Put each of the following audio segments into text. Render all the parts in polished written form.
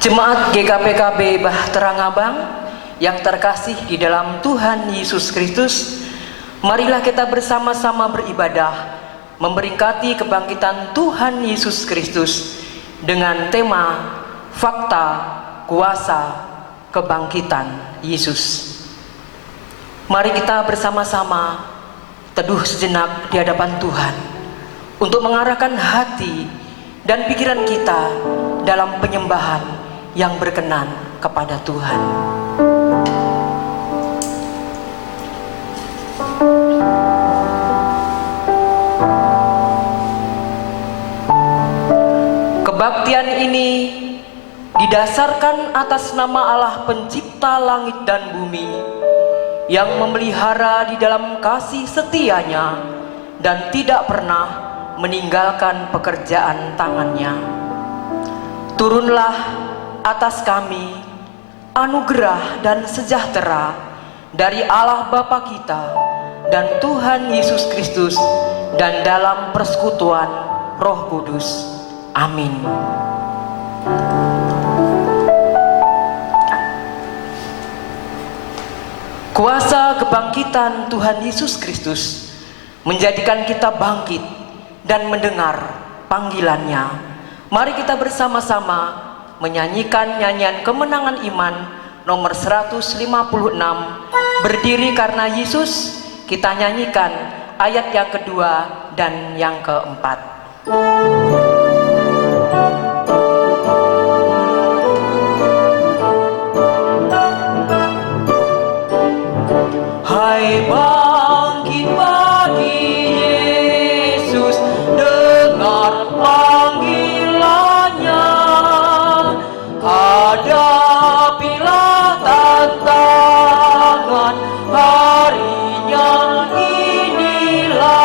Jemaat GKPKB Bahtera Ngabang yang terkasih di dalam Tuhan Yesus Kristus, marilah kita bersama-sama beribadah memperingati kebangkitan Tuhan Yesus Kristus dengan tema fakta kuasa kebangkitan Yesus. Mari kita bersama-sama teduh sejenak di hadapan Tuhan untuk mengarahkan hati dan pikiran kita dalam penyembahan yang berkenan kepada Tuhan. Kebaktian ini didasarkan atas nama Allah Pencipta langit dan bumi yang memelihara di dalam kasih setianya dan tidak pernah meninggalkan pekerjaan tangannya. Turunlah atas kami anugerah dan sejahtera dari Allah Bapa kita dan Tuhan Yesus Kristus dan dalam persekutuan Roh Kudus. Amin. Kuasa kebangkitan Tuhan Yesus Kristus menjadikan kita bangkit dan mendengar panggilannya. Mari kita bersama-sama menyanyikan nyanyian kemenangan iman nomor 156, berdiri karena Yesus. Kita nyanyikan ayat yang kedua dan yang keempat. Hai bangkit pagi Yesus, dengar panggilannya, hadapilah tantangan harinya inilah,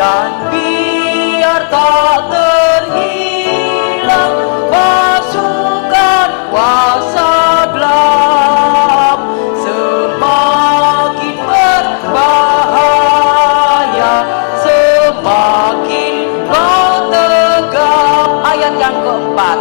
dan biar tak terhilang pasukan kuasa gelap, semakin berbahaya, semakin kau tegap. Ayat yang keempat.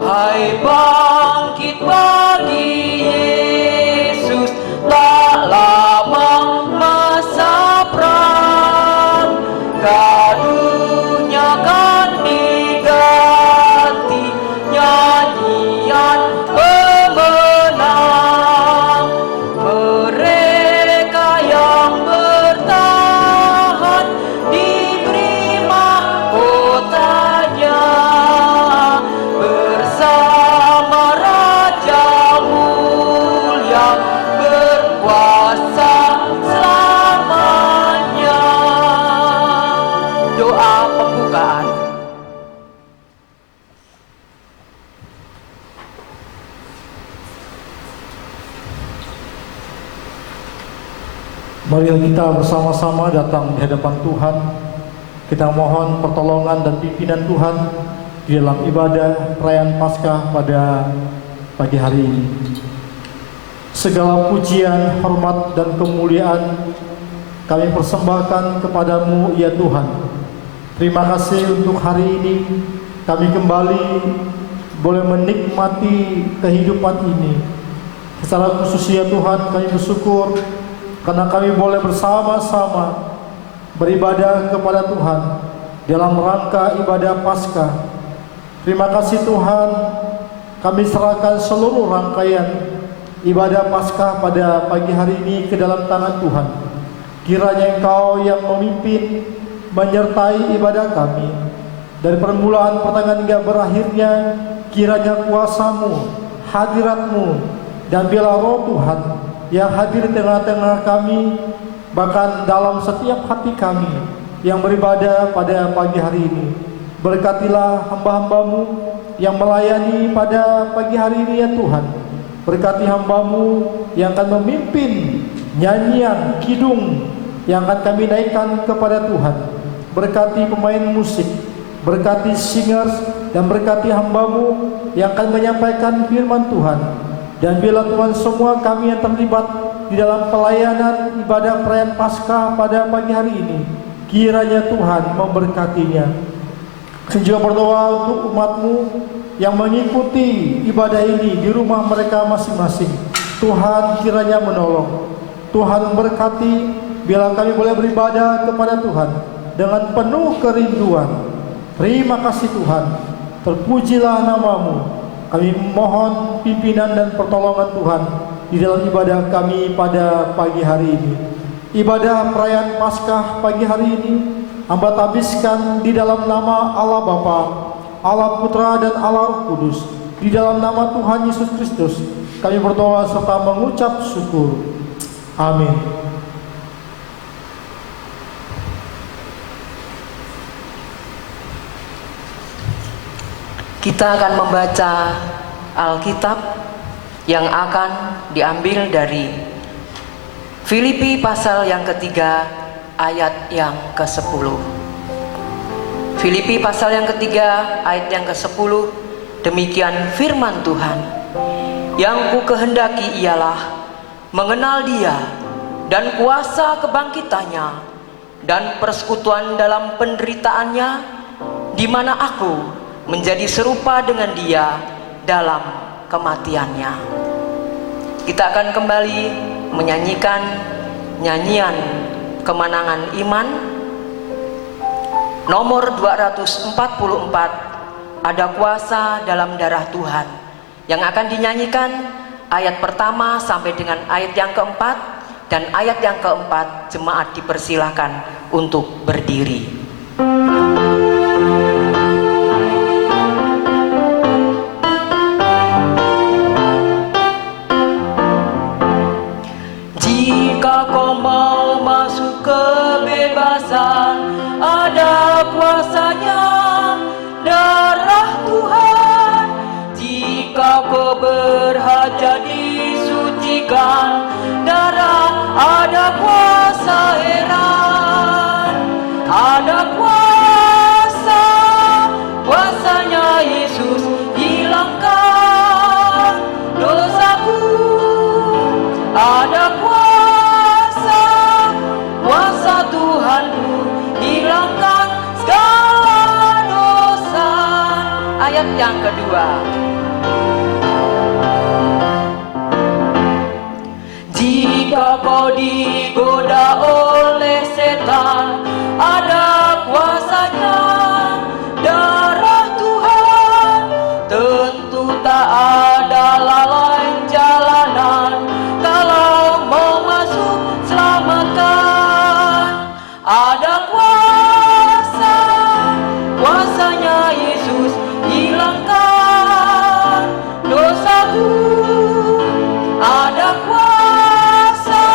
Hai bangkit pagi Yesus, tak lama masa perang, karunia kan diganti nyanyian pemenang. Mereka yang bertahan diberi mahkotanya bersama Raja mulia berkuasa selamanya. Doa pembukaan. Mari kita bersama-sama datang di hadapan Tuhan. Kita mohon pertolongan dan pimpinan Tuhan di dalam ibadah perayaan Paskah pada pagi hari ini. Segala pujian, hormat, dan kemuliaan kami persembahkan kepadamu, ya Tuhan. Terima kasih untuk hari ini kami kembali boleh menikmati kehidupan ini. Secara khusus ya Tuhan, kami bersyukur karena kami boleh bersama-sama beribadah kepada Tuhan dalam rangka ibadah Paskah. Terima kasih Tuhan, kami serahkan seluruh rangkaian ibadah Paskah pada pagi hari ini ke dalam tangan Tuhan. Kiranya Engkau yang memimpin, menyertai ibadah kami dari permulaan pertengahan hingga berakhirnya. Kiranya kuasa-Mu, hadirat-Mu, dan biarlah Roh Tuhan yang hadir di tengah-tengah kami, bahkan dalam setiap hati kami yang beribadah pada pagi hari ini. Berkatilah hamba-hamba-Mu yang melayani pada pagi hari ini ya Tuhan. Berkati hamba-Mu yang akan memimpin nyanyian kidung yang akan kami naikkan kepada Tuhan. Berkati pemain musik, berkati singers, dan berkati hamba-Mu yang akan menyampaikan firman Tuhan. Dan bila Tuhan semua kami yang terlibat di dalam pelayanan ibadah perayaan Paskah pada pagi hari ini, kiranya Tuhan memberkatinya. Dan juga berdoa untuk umat-Mu yang mengikuti ibadah ini di rumah mereka masing-masing. Tuhan kiranya menolong, Tuhan memberkati, bila kami boleh beribadah kepada Tuhan dengan penuh kerinduan. Terima kasih Tuhan, terpujilah nama-Mu. Kami mohon pimpinan dan pertolongan Tuhan di dalam ibadah kami pada pagi hari ini. Ibadah perayaan Paskah pagi hari ini hamba habiskan di dalam nama Allah Bapa, Allah Putra dan Allah Roh Kudus. Di dalam nama Tuhan Yesus Kristus kami berdoa serta mengucap syukur. Amin. Kita akan membaca Alkitab yang akan diambil dari Filipi pasal yang ketiga ayat yang ke-10. Filipi pasal yang ketiga ayat yang ke-10, demikian firman Tuhan. Yang ku kehendaki ialah mengenal Dia dan kuasa kebangkitannya dan persekutuan dalam penderitaannya, di mana aku menjadi serupa dengan Dia dalam kematiannya. Kita akan kembali menyanyikan nyanyian kemenangan iman nomor 244, ada kuasa dalam darah Tuhan, yang akan dinyanyikan ayat pertama sampai dengan ayat yang keempat, dan ayat yang keempat jemaat dipersilahkan untuk berdiri. Jika kau mau masuk kebebasan, ada kuasanya darah Tuhan. Jika kau berhajat disucikan darah, ada kuasa heran. Ada kuasa, kuasanya Yesus hilangkan dosaku. Ada kuasa, kuasa Tuhanku hilangkan segala dosa. Ayat yang kedua. Jika kau digoda oleh setan, ada kuasanya darah Tuhan. Tentu tak ada lain jalanan, kalau mau masuk selamatkan. Ada kuasa, kuasanya Yesus hilangkan dosaku. Ada kuasa,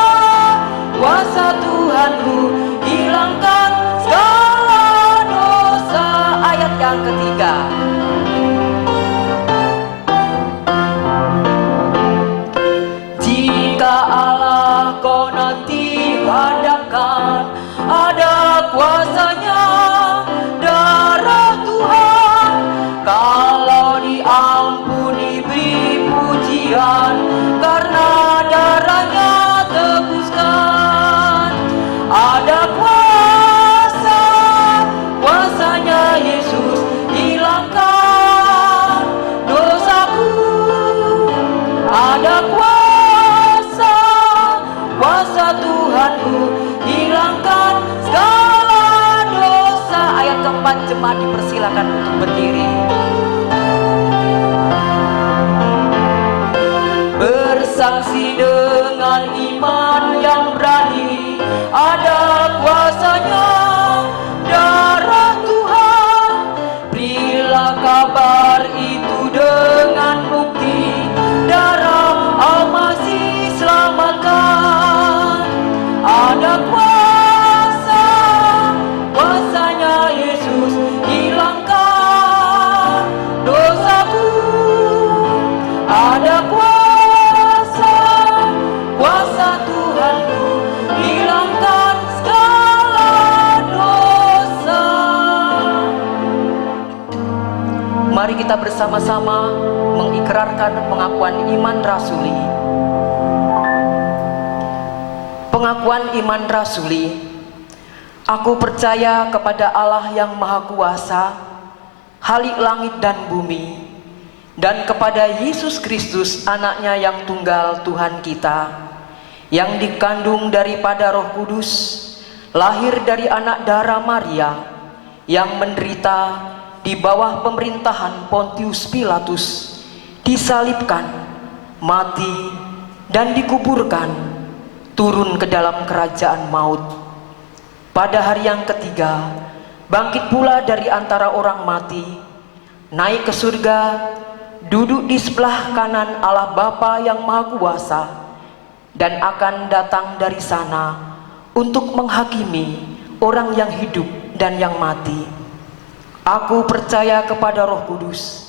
kuasa Tuhanku hilangkan segala dosa. Ayat yang ketiga. Jika Allah kau nanti hadapkan, ada kuasanya darah Tuhan. Kalau diampuni beri pujian, karena darahnya tebuskan. Ada kuasa, kuasanya Yesus hilangkan dosaku. Ada kuasa, kuasa Tuhanku hilangkan segala dosa. Ayat keempat, jemaat dipersilakan untuk berdiri. Bersaksi dengan iman yang berani, ada kuasanya darah Tuhan. Berilah kabar itu dengan bukti, darah Al-Masih selamatkan. Ada kuasa, kuasanya Yesus hilangkan dosaku. Ada kuasa, kuasa Tuhanku hilangkan segala dosa. Mari kita bersama-sama mengikrarkan pengakuan iman rasuli. Pengakuan iman rasuli. Aku percaya kepada Allah yang Maha Kuasa, Khalik langit dan bumi, dan kepada Yesus Kristus, Anaknya yang tunggal Tuhan kita, yang dikandung daripada Roh Kudus, lahir dari anak darah Maria, yang menderita di bawah pemerintahan Pontius Pilatus, disalibkan, mati, dan dikuburkan, turun ke dalam kerajaan maut. Pada hari yang ketiga, bangkit pula dari antara orang mati, naik ke surga, duduk di sebelah kanan Allah Bapa yang Maha Kuasa, dan akan datang dari sana untuk menghakimi orang yang hidup dan yang mati. Aku percaya kepada Roh Kudus,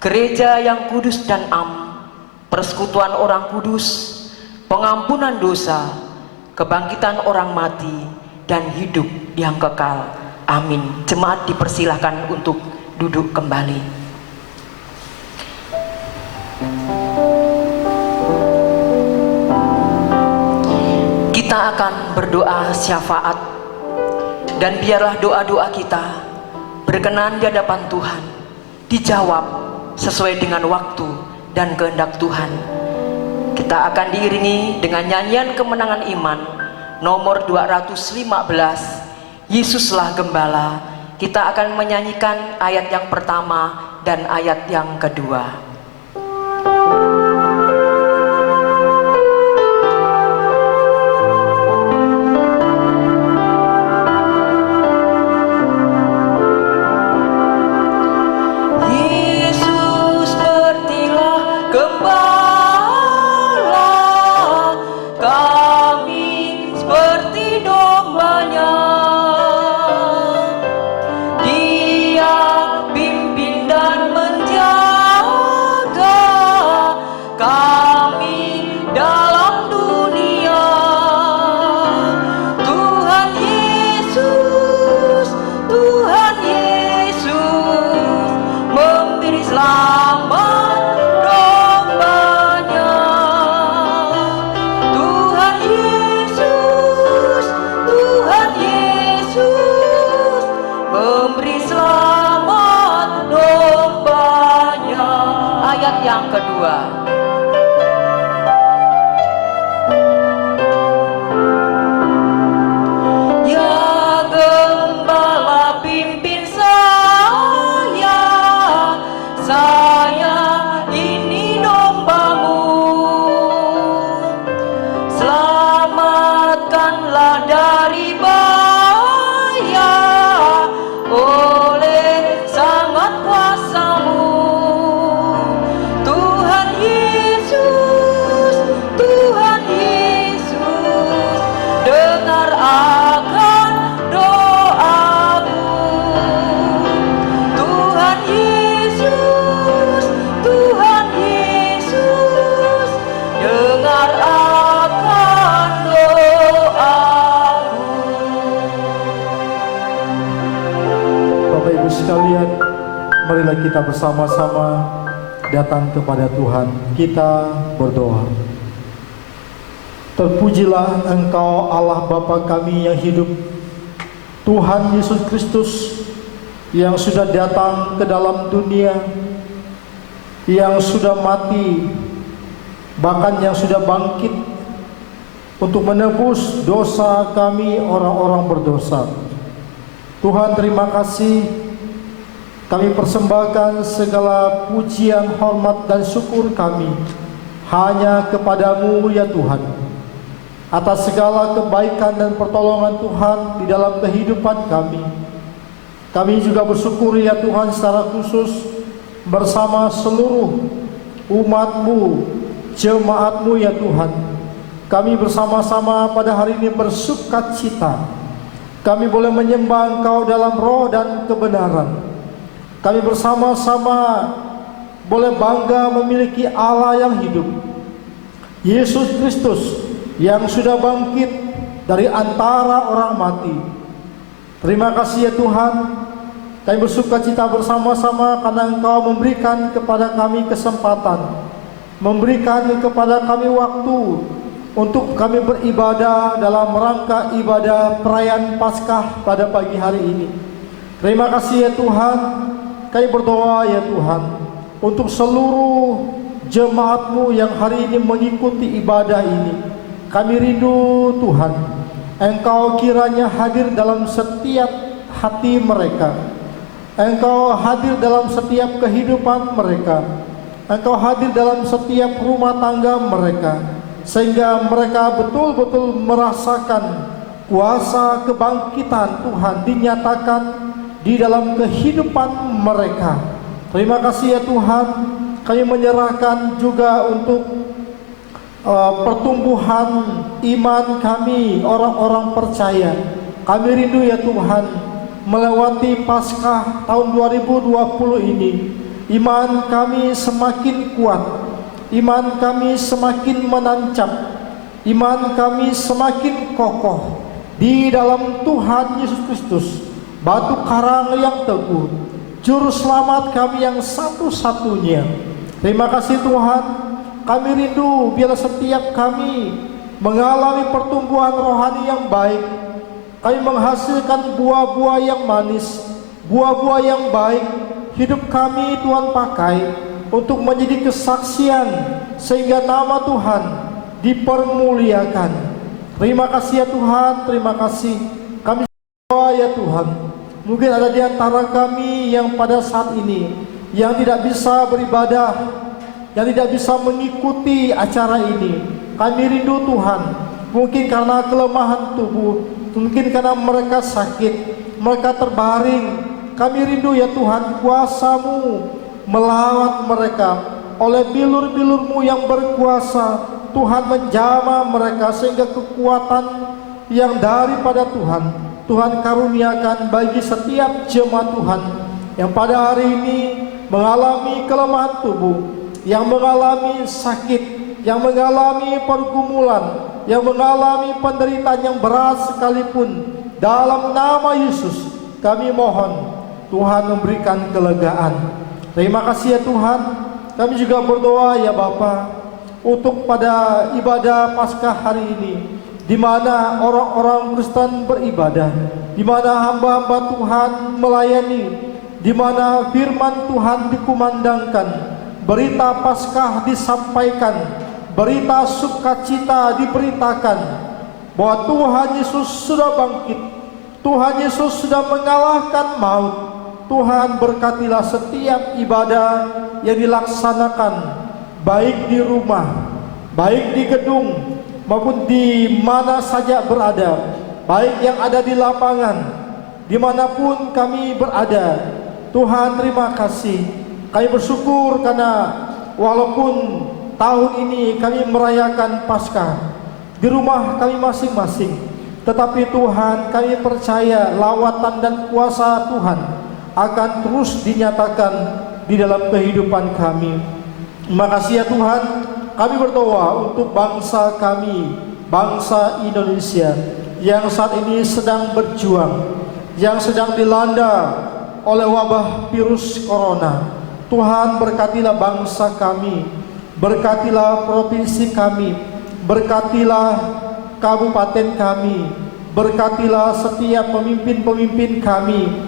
gereja yang kudus dan am, persekutuan orang kudus, pengampunan dosa, kebangkitan orang mati, dan hidup yang kekal. Amin. Jemaat dipersilahkan untuk duduk kembali. Kita akan berdoa syafaat, dan biarlah doa-doa kita berkenan di hadapan Tuhan, dijawab sesuai dengan waktu dan kehendak Tuhan. Kita akan diiringi dengan nyanyian kemenangan iman nomor 215, Yesuslah Gembala. Kita akan menyanyikan ayat yang pertama dan ayat yang kedua. Marilah kita bersama-sama datang kepada Tuhan. Kita berdoa. Terpujilah Engkau Allah Bapa kami yang hidup, Tuhan Yesus Kristus, yang sudah datang ke dalam dunia, yang sudah mati, bahkan yang sudah bangkit untuk menebus dosa kami orang-orang berdosa. Tuhan, terima kasih. Kami persembahkan segala pujian, hormat, dan syukur kami hanya kepadamu ya Tuhan, atas segala kebaikan dan pertolongan Tuhan di dalam kehidupan kami. Kami juga bersyukur ya Tuhan secara khusus bersama seluruh umat-Mu, jemaat-Mu ya Tuhan. Kami bersama-sama pada hari ini bersukacita. Kami boleh menyembah Engkau dalam roh dan kebenaran. Kami bersama-sama boleh bangga memiliki Allah yang hidup, Yesus Kristus yang sudah bangkit dari antara orang mati. Terima kasih ya Tuhan. Kami bersukacita bersama-sama karena Engkau memberikan kepada kami kesempatan, memberikan kepada kami waktu untuk kami beribadah dalam rangka ibadah perayaan Paskah pada pagi hari ini. Terima kasih ya Tuhan, kami berdoa ya Tuhan untuk seluruh jemaat-Mu yang hari ini mengikuti ibadah ini. Kami rindu Tuhan, Engkau kiranya hadir dalam setiap hati mereka. Engkau hadir dalam setiap kehidupan mereka. Engkau hadir dalam setiap rumah tangga mereka, sehingga mereka betul-betul merasakan kuasa kebangkitan Tuhan dinyatakan di dalam kehidupan mereka. Terima kasih ya Tuhan, kami menyerahkan juga untuk pertumbuhan iman kami, orang-orang percaya. Kami rindu ya Tuhan, melewati Paskah tahun 2020 ini, iman kami semakin kuat, iman kami semakin menancap, iman kami semakin kokoh di dalam Tuhan Yesus Kristus, batu karang yang teguh, juru selamat kami yang satu-satunya. Terima kasih Tuhan, kami rindu biarlah setiap kami mengalami pertumbuhan rohani yang baik. Kami menghasilkan buah-buah yang manis, buah-buah yang baik. Hidup kami Tuhan pakai untuk menjadi kesaksian, sehingga nama Tuhan dipermuliakan. Terima kasih ya Tuhan, terima kasih. Kami berdoa ya Tuhan, mungkin ada di antara kami yang pada saat ini yang tidak bisa beribadah, yang tidak bisa mengikuti acara ini. Kami rindu Tuhan, mungkin karena kelemahan tubuh, mungkin karena mereka sakit, mereka terbaring. Kami rindu ya Tuhan, kuasa-Mu melawat mereka. Oleh bilur-bilur-Mu yang berkuasa, Tuhan menjamah mereka, sehingga kekuatan yang daripada Tuhan karuniakan bagi setiap jemaat Tuhan yang pada hari ini mengalami kelemahan tubuh, yang mengalami sakit, yang mengalami pergumulan, yang mengalami penderitaan yang berat sekalipun. Dalam nama Yesus kami mohon Tuhan memberikan kelegaan. Terima kasih ya Tuhan. Kami juga berdoa ya Bapa, untuk pada ibadah Paskah hari ini, di mana orang-orang Kristen beribadah, di mana hamba-hamba Tuhan melayani, di mana firman Tuhan dikumandangkan, berita Paskah disampaikan, berita sukacita diberitakan bahwa Tuhan Yesus sudah bangkit, Tuhan Yesus sudah mengalahkan maut. Tuhan berkatilah setiap ibadah yang dilaksanakan, baik di rumah, baik di gedung, maupun di mana saja berada, baik yang ada di lapangan, dimanapun kami berada. Tuhan terima kasih. Kami bersyukur karena walaupun tahun ini kami merayakan Paskah di rumah kami masing-masing, tetapi Tuhan, kami percaya lawatan dan kuasa Tuhan akan terus dinyatakan di dalam kehidupan kami. Terima kasih ya Tuhan. Kami berdoa untuk bangsa kami, bangsa Indonesia yang saat ini sedang berjuang, yang sedang dilanda oleh wabah virus corona. Tuhan berkatilah bangsa kami, berkatilah provinsi kami, berkatilah kabupaten kami, berkatilah setiap pemimpin-pemimpin kami,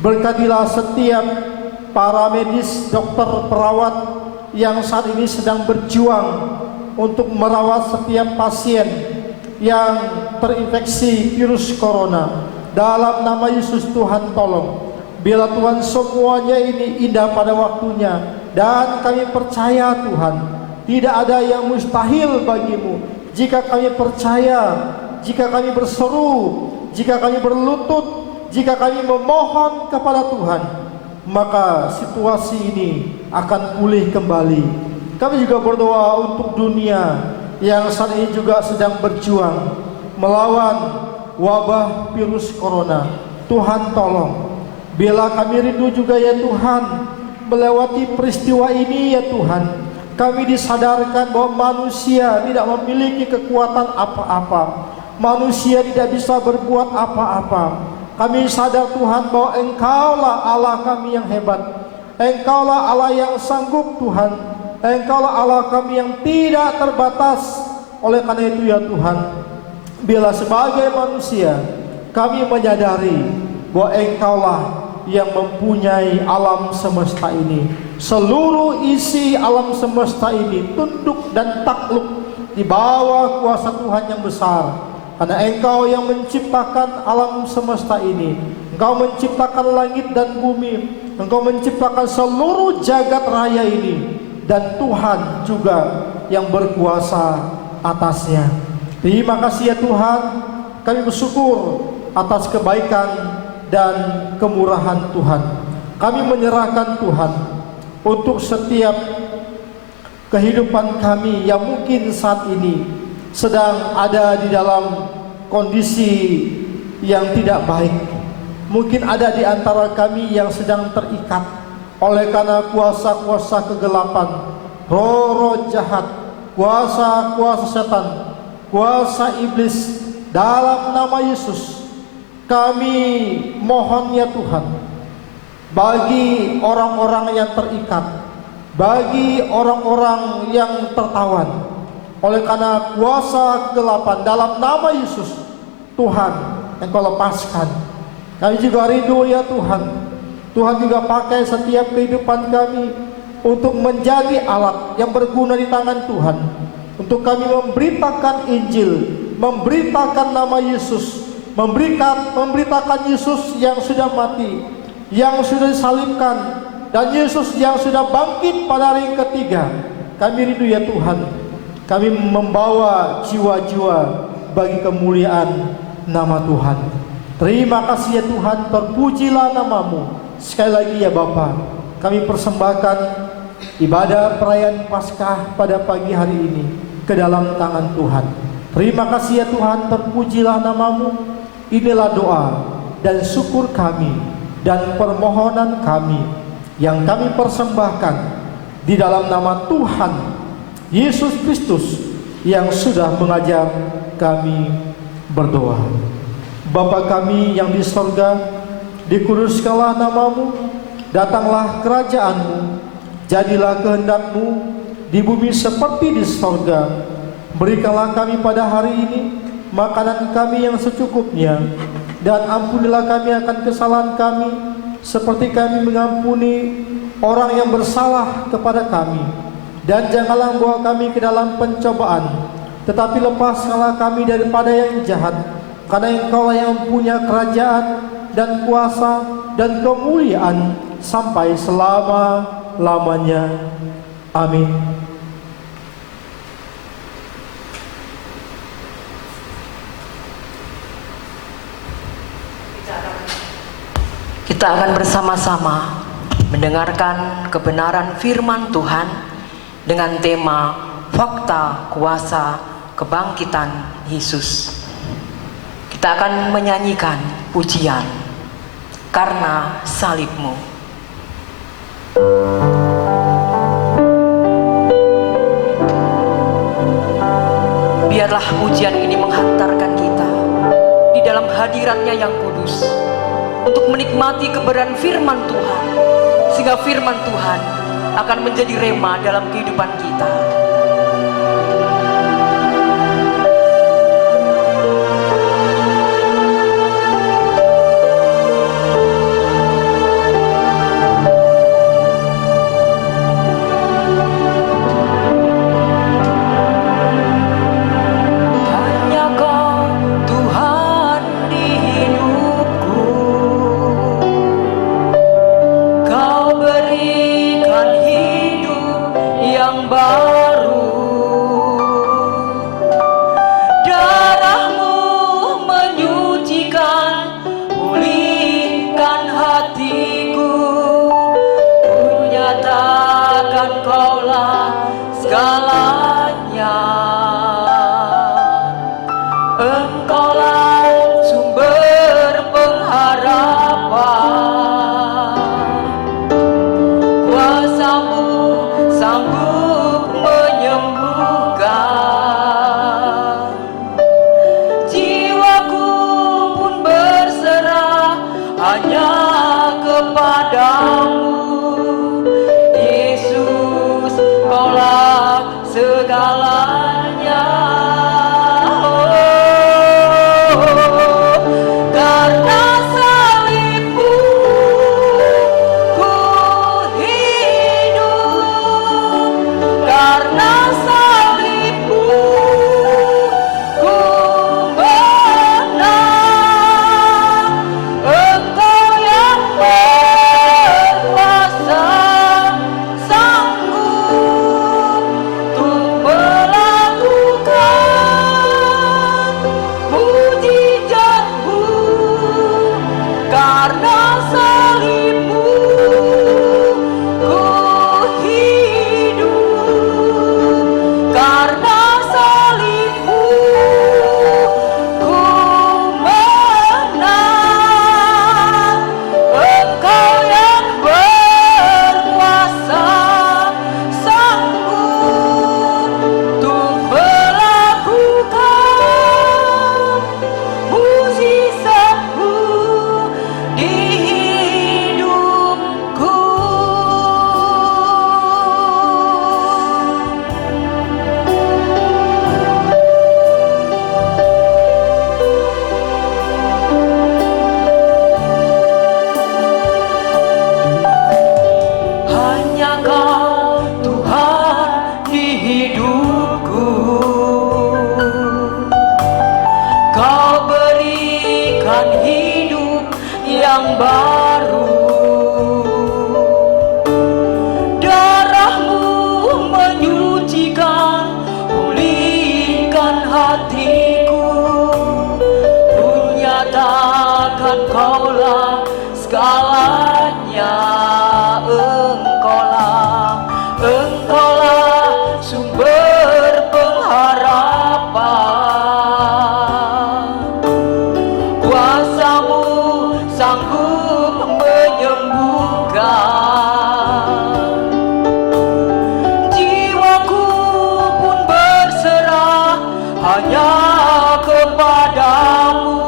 berkatilah setiap para medis, dokter, perawat yang saat ini sedang berjuang untuk merawat setiap pasien yang terinfeksi virus corona. Dalam nama Yesus Tuhan tolong, biarlah Tuhan semuanya ini indah pada waktunya. Dan kami percaya Tuhan, tidak ada yang mustahil bagimu. Jika kami percaya, jika kami berseru, jika kami berlutut, jika kami memohon kepada Tuhan, maka situasi ini akan pulih kembali. Kami juga berdoa untuk dunia yang saat ini juga sedang berjuang melawan wabah virus corona. Tuhan tolong, bila kami rindu juga ya Tuhan, melewati peristiwa ini ya Tuhan, kami disadarkan bahwa manusia tidak memiliki kekuatan apa-apa, manusia tidak bisa berbuat apa-apa. Kami sadar Tuhan bahwa Engkaulah Allah kami yang hebat, Engkaulah Allah yang sanggup Tuhan, Engkaulah Allah kami yang tidak terbatas Oleh karena itu ya Tuhan, bila sebagai manusia kami menyadari bahwa Engkaulah yang mempunyai alam semesta ini. Seluruh isi alam semesta ini tunduk dan takluk di bawah kuasa Tuhan yang besar. Karena Engkau yang menciptakan alam semesta ini, Engkau menciptakan langit dan bumi, Engkau menciptakan seluruh jagat raya ini, dan Tuhan juga yang berkuasa atasnya. Terima kasih ya Tuhan, kami bersyukur atas kebaikan dan kemurahan Tuhan. Kami menyerahkan Tuhan untuk setiap kehidupan kami yang mungkin saat ini sedang ada di dalam kondisi yang tidak baik. Mungkin ada di antara kami yang sedang terikat oleh karena kuasa-kuasa kegelapan, roh-roh jahat, kuasa-kuasa setan, kuasa iblis. Dalam nama Yesus kami mohon ya Tuhan, bagi orang-orang yang terikat, bagi orang-orang yang tertawan oleh karena kuasa kegelapan, dalam nama Yesus Tuhan Engkau lepaskan. Kami juga rindu ya Tuhan, Tuhan juga pakai setiap kehidupan kami untuk menjadi alat yang berguna di tangan Tuhan, untuk kami memberitakan Injil, memberitakan nama Yesus, memberitakan Yesus yang sudah mati, yang sudah disalibkan, dan Yesus yang sudah bangkit pada hari ketiga. Kami rindu ya Tuhan, kami membawa jiwa-jiwa bagi kemuliaan nama Tuhan. Terima kasih ya Tuhan, terpujilah namamu. Sekali lagi ya Bapa, kami persembahkan ibadah perayaan Paskah pada pagi hari ini ke dalam tangan Tuhan. Terima kasih ya Tuhan, terpujilah namamu. Inilah doa dan syukur kami dan permohonan kami yang kami persembahkan di dalam nama Tuhan Yesus Kristus yang sudah mengajar kami berdoa. Bapa kami yang di sorga, dikuduskanlah namamu, datanglah kerajaanmu, jadilah kehendakmu di bumi seperti di sorga. Berikanlah kami pada hari ini makanan kami yang secukupnya, dan ampunilah kami akan kesalahan kami, seperti kami mengampuni orang yang bersalah kepada kami. Dan janganlah membawa kami ke dalam pencobaan, tetapi lepaskanlah kami daripada yang jahat. Karena Engkaulah yang punya kerajaan dan kuasa dan kemuliaan sampai selama-lamanya. Amin. Kita akan bersama-sama mendengarkan kebenaran firman Tuhan dengan tema fakta kuasa kebangkitan Yesus. Kita akan menyanyikan pujian Karena Salibmu. Biarlah pujian ini menghantarkan kita di dalam hadirat-Nya yang kudus untuk menikmati kebenaran firman Tuhan, sehingga firman Tuhan akan menjadi rema dalam kehidupan kita. Berikan hidup yang baru. yang baru. Darahmu menyucikan, pulihkan hatiku. Kunyatakan Kaulah segalanya. Engkaulah sumber pengharapan. Kuasa-Mu sanggup menyembuhkan. Jiwaku pun berserah hanya kepadamu.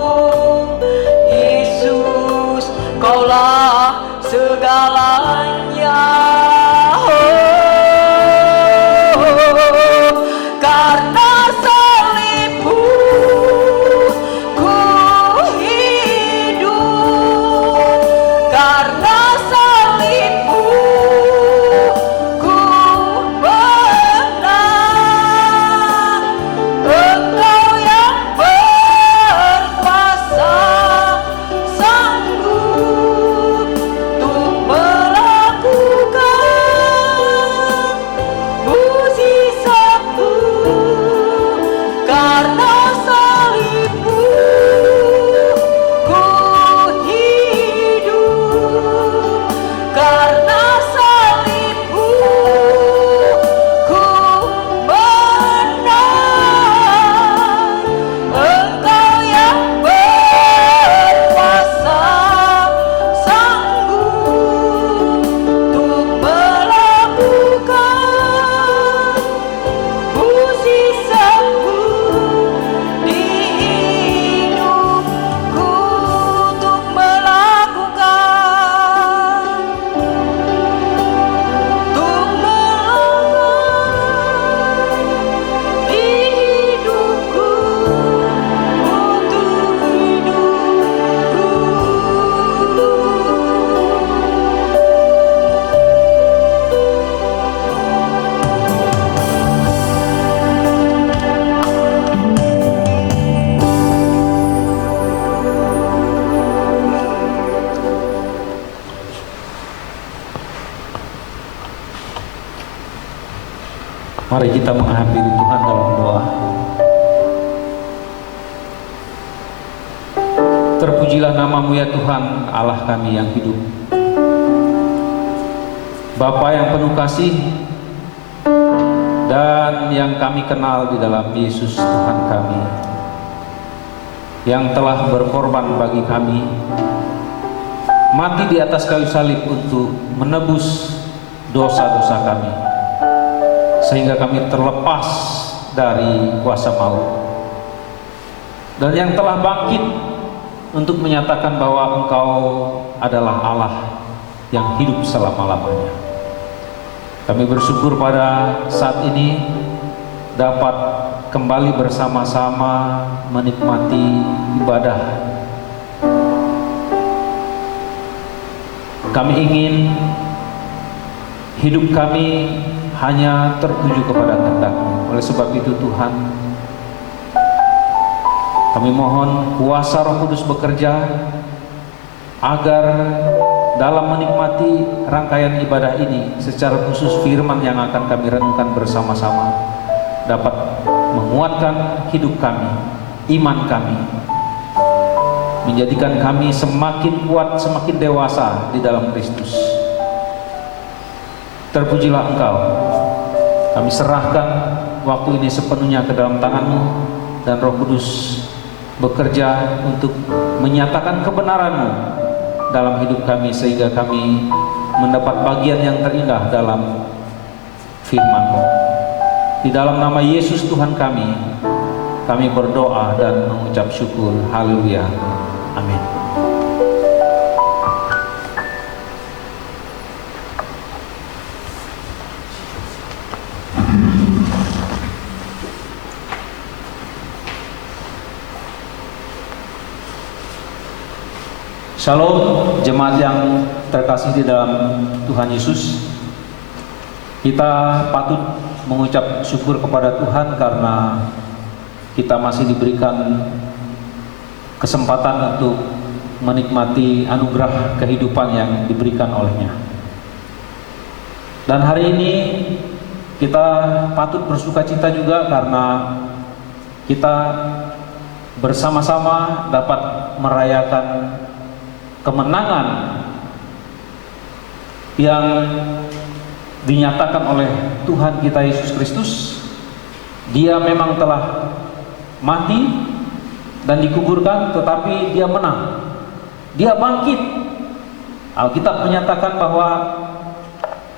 Yesus, Kaulah segalanya. Karena salib-Mu ku hidup. Karena salib-Mu ku menang. Engkau yang berkuasa, sanggup untuk melakukan mukjizat-Mu. Karena salib-Mu ku hidup. Karena salib-Mu ku menang. Engkau yang berkuasa, sanggup untuk melakukan mukjizat-Mu di hidupku. Untuk melakukan, di hidupku, untuk hidupku. Mari kita menghampiri Tuhan dalam doa. Terpujilah nama-Mu ya Tuhan, Allah kami yang hidup. Bapa yang penuh kasih dan yang kami kenal di dalam Yesus Tuhan kami, yang telah berkorban bagi kami, mati di atas kayu salib untuk menebus dosa-dosa kami, sehingga kami terlepas dari kuasa maut, dan yang telah bangkit untuk menyatakan bahwa Engkau adalah Allah yang hidup selama-lamanya. Kami bersyukur pada saat ini dapat kembali bersama-sama menikmati ibadah. Kami ingin hidup kami hanya tertuju kepada kehendak-Mu. Oleh sebab itu Tuhan, kami mohon kuasa Roh Kudus bekerja agar dalam menikmati rangkaian ibadah ini, secara khusus firman yang akan kami renungkan bersama-sama, dapat menguatkan hidup kami, iman kami, menjadikan kami semakin kuat, semakin dewasa di dalam Kristus. Terpujilah Engkau. Kami serahkan waktu ini sepenuhnya ke dalam tangan-Mu, dan Roh Kudus bekerja untuk menyatakan kebenaran-Mu dalam hidup kami, sehingga kami mendapat bagian yang terindah dalam firman-Mu. Di dalam nama Yesus Tuhan kami berdoa dan mengucap syukur. Haleluya. Amin. Shalom jemaat yang terkasih di dalam Tuhan Yesus. Kita patut mengucap syukur kepada Tuhan karena kita masih diberikan kesempatan untuk menikmati anugerah kehidupan yang diberikan olehnya. Dan hari ini kita patut bersukacita juga karena kita bersama-sama dapat merayakan kemenangan yang dinyatakan oleh Tuhan kita Yesus Kristus. Dia memang telah mati dan dikuburkan, tetapi dia menang. Dia bangkit. Alkitab menyatakan bahwa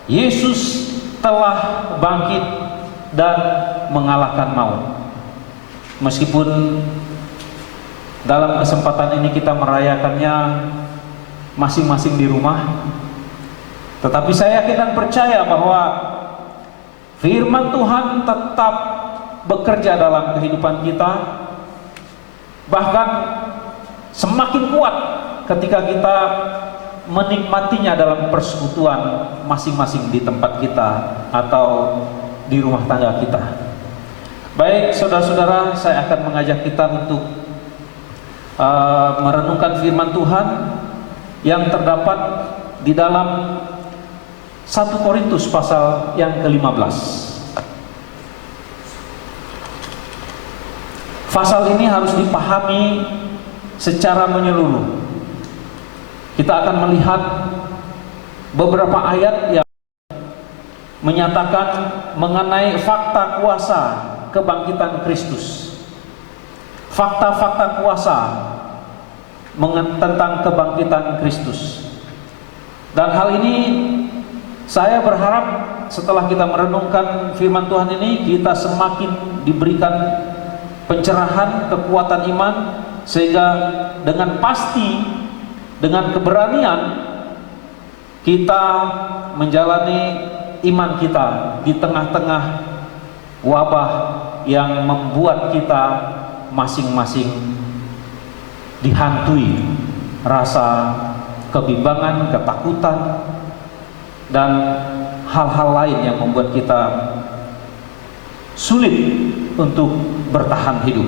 Yesus telah bangkit dan mengalahkan maut. Meskipun dalam kesempatan ini kita merayakannya masing-masing di rumah, tetapi saya yakin dan percaya bahwa firman Tuhan tetap bekerja dalam kehidupan kita, bahkan semakin kuat ketika kita menikmatinya dalam persekutuan masing-masing di tempat kita atau di rumah tangga kita. Baik, saudara-saudara, saya akan mengajak kita untuk merenungkan firman Tuhan yang terdapat di dalam 1 Korintus pasal yang ke-15. Pasal ini harus dipahami secara menyeluruh. Kita akan melihat beberapa ayat yang menyatakan mengenai fakta kuasa kebangkitan Kristus. Fakta-fakta kuasa tentang kebangkitan Kristus. Dan hal ini saya berharap setelah kita merenungkan firman Tuhan ini, kita semakin diberikan pencerahan, kekuatan iman, sehingga dengan pasti, dengan keberanian kita menjalani iman kita di tengah-tengah wabah yang membuat kita masing-masing dihantui rasa kebimbangan, ketakutan, dan hal-hal lain yang membuat kita sulit untuk bertahan hidup.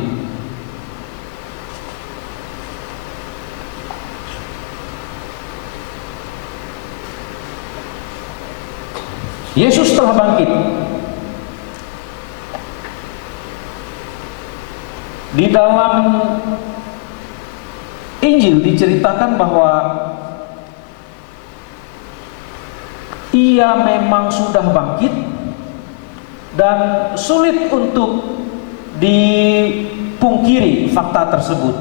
Yesus telah bangkit. Di dalam Injil diceritakan bahwa Ia memang sudah bangkit dan sulit untuk dipungkiri fakta tersebut.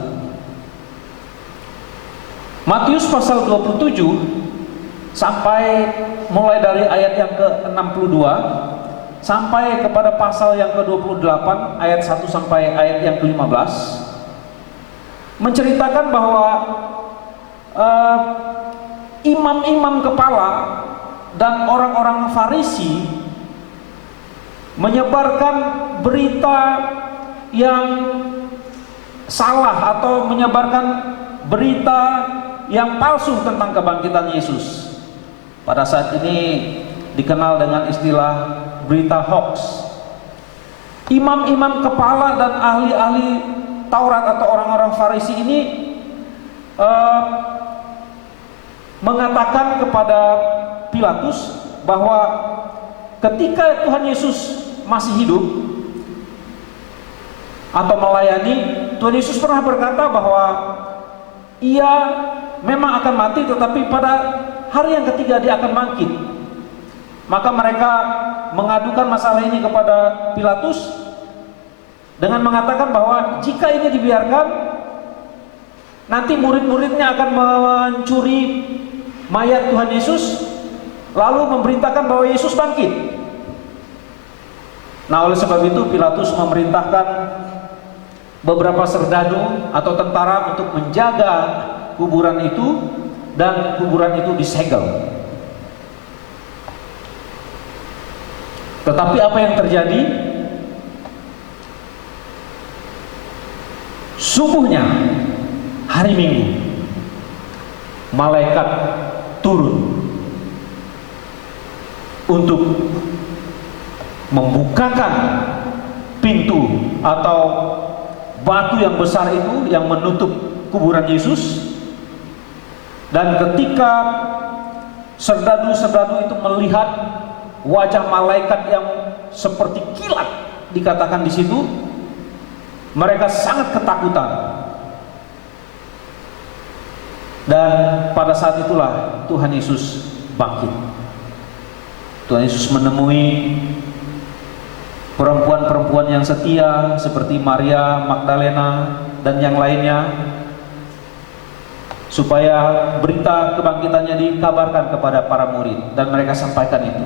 Matius pasal 27 sampai mulai dari ayat yang ke-62 sampai kepada pasal yang ke-28 ayat 1 sampai ayat yang ke-15 menceritakan bahwa imam-imam kepala dan orang-orang Farisi menyebarkan berita yang salah atau menyebarkan berita yang palsu tentang kebangkitan Yesus. Pada saat ini dikenal dengan istilah berita hoax. Imam-imam kepala dan ahli-ahli Taurat atau orang-orang Farisi ini mengatakan kepada Pilatus bahwa ketika Tuhan Yesus masih hidup atau melayani, Tuhan Yesus pernah berkata bahwa Ia memang akan mati, tetapi pada hari yang ketiga Dia akan bangkit. Maka mereka mengadukan masalah ini kepada Pilatus dengan mengatakan bahwa jika ini dibiarkan, nanti murid-muridnya akan mencuri mayat Tuhan Yesus, lalu memerintahkan bahwa Yesus bangkit. Nah, oleh sebab itu Pilatus memerintahkan beberapa serdadu atau tentara untuk menjaga kuburan itu, dan kuburan itu disegel. Tetapi apa yang terjadi? Subuhnya hari Minggu, malaikat turun untuk membukakan pintu atau batu yang besar itu yang menutup kuburan Yesus, Dan ketika serdadu-serdadu itu melihat wajah malaikat yang seperti kilat, dikatakan di situ, mereka sangat ketakutan. Dan pada saat itulah Tuhan Yesus bangkit. Tuhan Yesus menemui perempuan-perempuan yang setia seperti Maria Magdalena dan yang lainnya, supaya berita kebangkitannya dikabarkan kepada para murid, dan mereka sampaikan itu.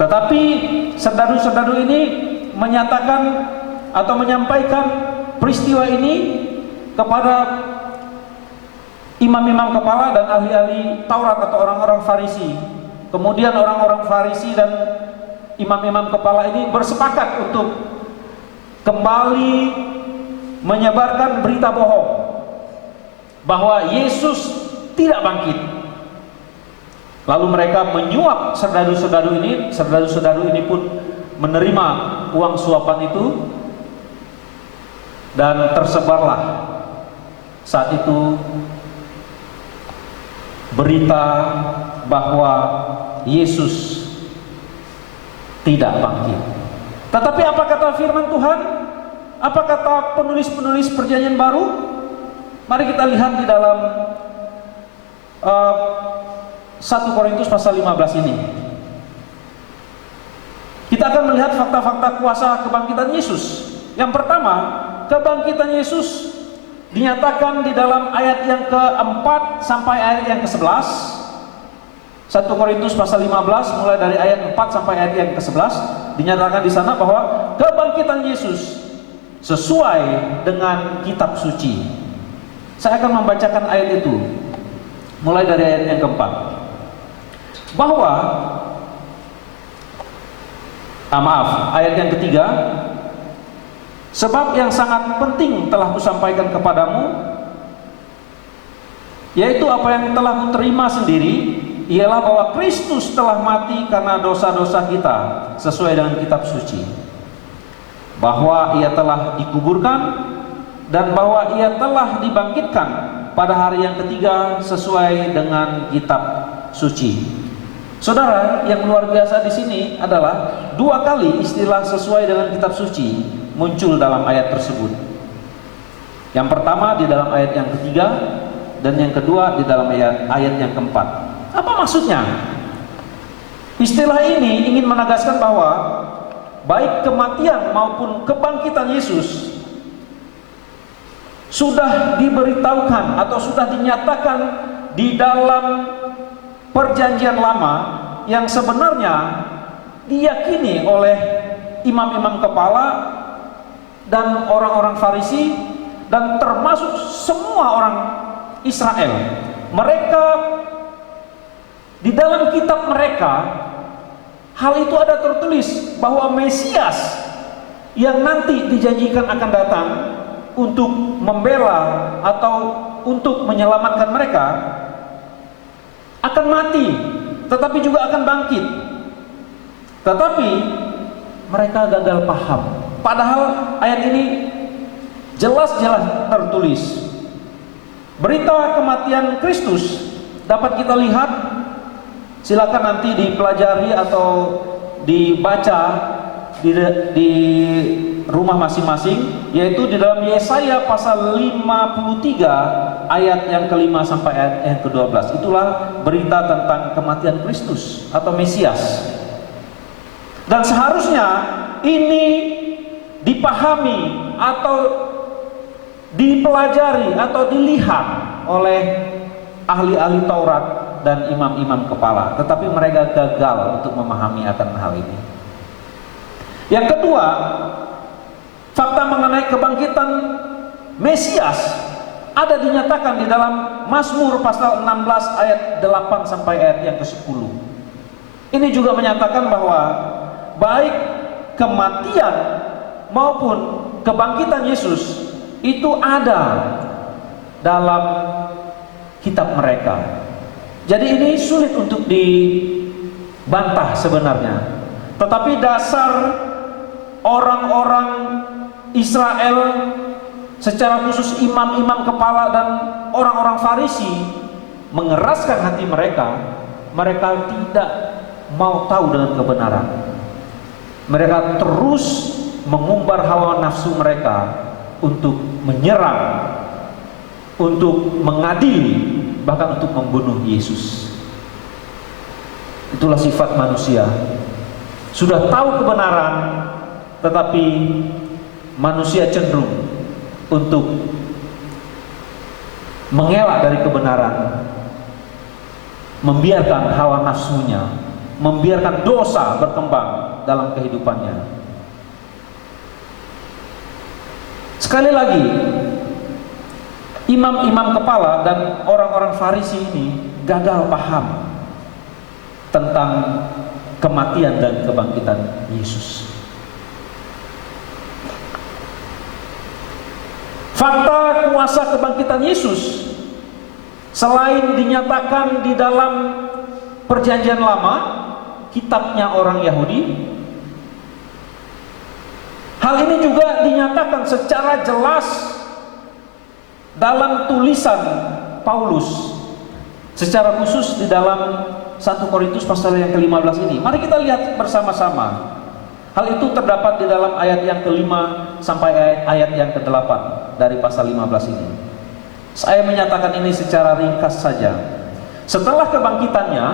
Tetapi serdadu-serdadu ini menyatakan atau menyampaikan peristiwa ini kepada imam-imam kepala dan ahli-ahli Taurat atau orang-orang Farisi. Kemudian orang-orang Farisi dan imam-imam kepala ini bersepakat untuk kembali menyebarkan berita bohong bahwa Yesus tidak bangkit. Lalu mereka menyuap serdadu-serdadu ini. Serdadu-serdadu ini pun menerima uang suapan itu, dan tersebarlah saat itu berita bahwa Yesus tidak bangkit. Tetapi apa kata firman Tuhan? Apa kata penulis-penulis Perjanjian Baru? Mari kita lihat di dalam 1 Korintus pasal 15 ini. Kita akan melihat fakta-fakta kuasa kebangkitan Yesus. Yang pertama, kebangkitan Yesus dinyatakan di dalam ayat yang ke-4 sampai ayat yang ke-11. 1 Korintus pasal 15 mulai dari ayat 4 sampai ayat yang ke-11 dinyatakan di sana bahwa kebangkitan Yesus sesuai dengan kitab suci. Saya akan membacakan ayat itu mulai dari ayat yang ke-4. Bahwa ayat yang ketiga, sebab yang sangat penting telah kusampaikan kepadamu, yaitu apa yang telah kuterima sendiri, ialah bahwa Kristus telah mati karena dosa-dosa kita sesuai dengan kitab suci, bahwa ia telah dikuburkan, dan bahwa ia telah dibangkitkan pada hari yang ketiga sesuai dengan kitab suci. Saudara, yang luar biasa di sini adalah 2 kali istilah sesuai dengan kitab suci muncul dalam ayat tersebut. Yang pertama di dalam ayat yang ketiga, dan yang kedua di dalam ayat yang keempat. Apa maksudnya? Istilah ini ingin menegaskan bahwa baik kematian maupun kebangkitan Yesus sudah diberitahukan atau sudah dinyatakan di dalam Perjanjian Lama yang sebenarnya diyakini oleh imam-imam kepala dan orang-orang Farisi dan termasuk semua orang Israel. Mereka di dalam kitab mereka, hal itu ada tertulis bahwa Mesias yang nanti dijanjikan akan datang untuk membela atau untuk menyelamatkan mereka akan mati, tetapi juga akan bangkit. Tetapi mereka gagal paham. Padahal ayat ini jelas-jelas tertulis. Berita kematian Kristus dapat kita lihat, silakan nanti dipelajari atau dibaca di rumah masing-masing, yaitu di dalam Yesaya pasal 53 ayat yang ke-5 sampai ayat yang ke-12. Itulah berita tentang kematian Kristus atau Mesias. Dan seharusnya ini dipahami atau dipelajari atau dilihat oleh ahli-ahli Taurat dan imam-imam kepala, tetapi mereka gagal untuk memahami akan hal ini. Yang kedua, fakta mengenai kebangkitan Mesias ada dinyatakan di dalam Mazmur pasal 16 ayat 8 sampai ayat yang ke-10. Ini juga menyatakan bahwa baik kematian maupun kebangkitan Yesus itu ada dalam kitab mereka. Jadi ini sulit untuk dibantah sebenarnya. Tetapi dasar orang-orang Israel secara khusus imam-imam kepala dan orang-orang Farisi mengeraskan hati mereka. Mereka tidak mau tahu dengan kebenaran. Mereka terus mengumbar hawa nafsu mereka untuk menyerang, untuk mengadili, bahkan untuk membunuh Yesus. Itulah sifat manusia. Sudah tahu kebenaran, tetapi manusia cenderung untuk mengelak dari kebenaran, membiarkan hawa nafsunya, membiarkan dosa berkembang dalam kehidupannya. Sekali lagi, imam-imam kepala dan orang-orang Farisi ini gagal paham tentang kematian dan kebangkitan Yesus. Fakta kuasa kebangkitan Yesus selain dinyatakan di dalam Perjanjian Lama, kitabnya orang Yahudi, hal ini juga dinyatakan secara jelas dalam tulisan Paulus, secara khusus di dalam 1 Korintus pasal yang ke-15 ini. Mari kita lihat bersama-sama. Hal itu terdapat di dalam ayat yang ke-5 sampai ayat yang ke-8 dari pasal 15 ini. Saya menyatakan ini secara ringkas saja. Setelah kebangkitannya,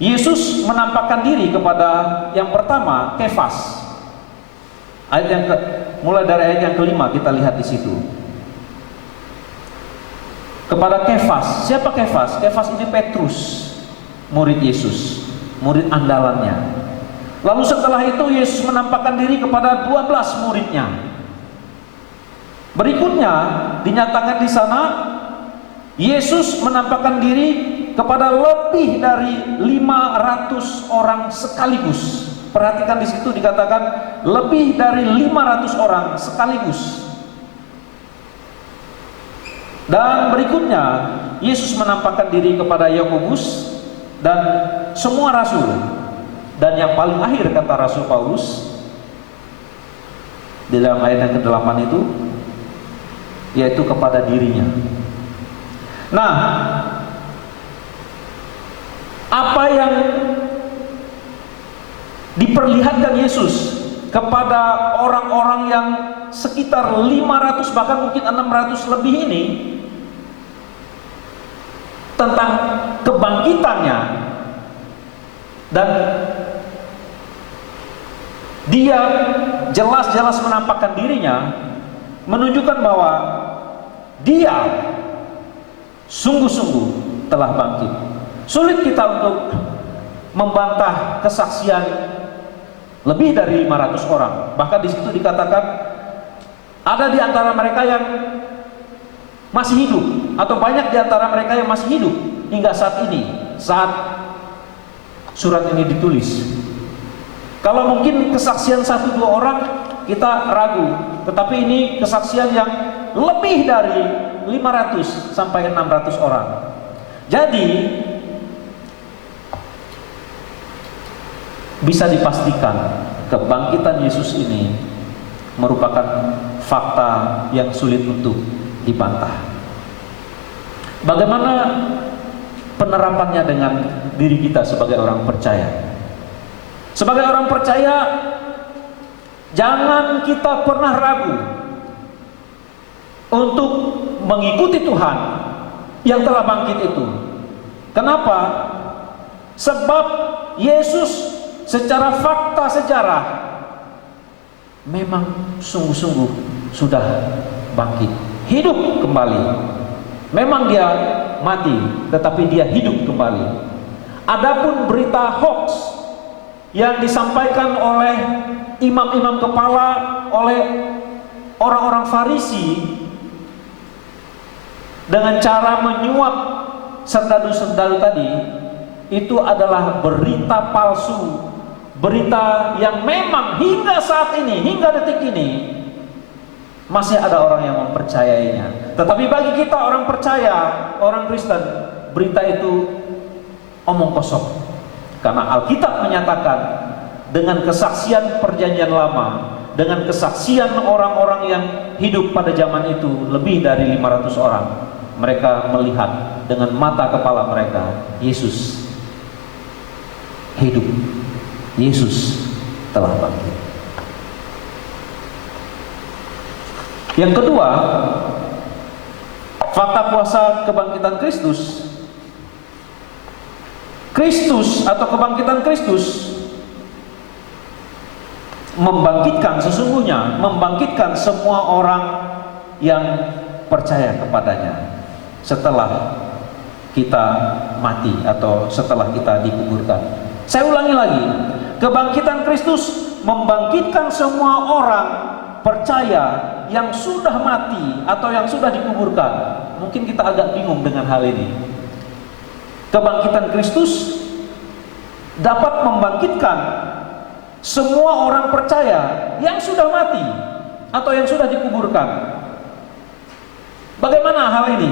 Yesus menampakkan diri kepada yang pertama, Kefas. Mulai dari ayat yang ke-5 kita lihat di situ. Kepada Kefas. Siapa Kefas? Kefas ini Petrus, murid Yesus, murid andalannya. Lalu setelah itu Yesus menampakkan diri kepada 12 muridnya. Berikutnya dinyatakan di sana Yesus menampakkan diri kepada lebih dari 500 orang sekaligus. Perhatikan di situ dikatakan lebih dari 500 orang sekaligus. Dan berikutnya Yesus menampakkan diri kepada Yakobus dan semua rasul. Dan yang paling akhir kata Rasul Paulus di dalam ayat yang ke-8 itu, yaitu kepada dirinya. Nah, apa yang diperlihatkan Yesus kepada orang-orang yang sekitar 500 bahkan mungkin 600 lebih ini tentang kebangkitannya, dan dia jelas-jelas menampakkan dirinya, menunjukkan bahwa dia sungguh-sungguh telah bangkit. Sulit kita untuk membantah kesaksian lebih dari 500 orang. Bahkan di situ dikatakan ada di antara mereka yang masih hidup, atau banyak di antara mereka yang masih hidup hingga saat ini, saat surat ini ditulis. Kalau mungkin kesaksian 1-2 orang kita ragu, tetapi ini kesaksian yang lebih dari 500 sampai 600 orang. Jadi bisa dipastikan kebangkitan Yesus ini merupakan fakta yang sulit untuk dibantah. Bagaimana penerapannya dengan diri kita sebagai orang percaya? Sebagai orang percaya, jangan kita pernah ragu untuk mengikuti Tuhan yang telah bangkit itu. Kenapa? Sebab Yesus secara fakta sejarah memang sungguh-sungguh sudah bangkit, hidup kembali. Memang dia mati, tetapi dia hidup kembali. Adapun berita hoax yang disampaikan oleh imam-imam kepala, oleh orang-orang Farisi dengan cara menyuap serdadu-serdadu tadi, itu adalah berita palsu, berita yang memang hingga saat ini, hingga detik ini masih ada orang yang mempercayainya. Tetapi bagi kita orang percaya, orang Kristen, berita itu omong kosong. Karena Alkitab menyatakan dengan kesaksian Perjanjian Lama, dengan kesaksian orang-orang yang hidup pada zaman itu, lebih dari 500 orang. Mereka melihat dengan mata kepala mereka, Yesus hidup, Yesus telah bangkit. Yang kedua, fakta kuasa kebangkitan Kristus. Kristus atau kebangkitan Kristus membangkitkan, sesungguhnya membangkitkan semua orang yang percaya kepadanya setelah kita mati atau setelah kita dikuburkan. Saya ulangi lagi, kebangkitan Kristus membangkitkan semua orang percaya yang sudah mati atau yang sudah dikuburkan. Mungkin kita agak bingung dengan hal ini. Kebangkitan Kristus dapat membangkitkan semua orang percaya yang sudah mati atau yang sudah dikuburkan. Bagaimana hal ini?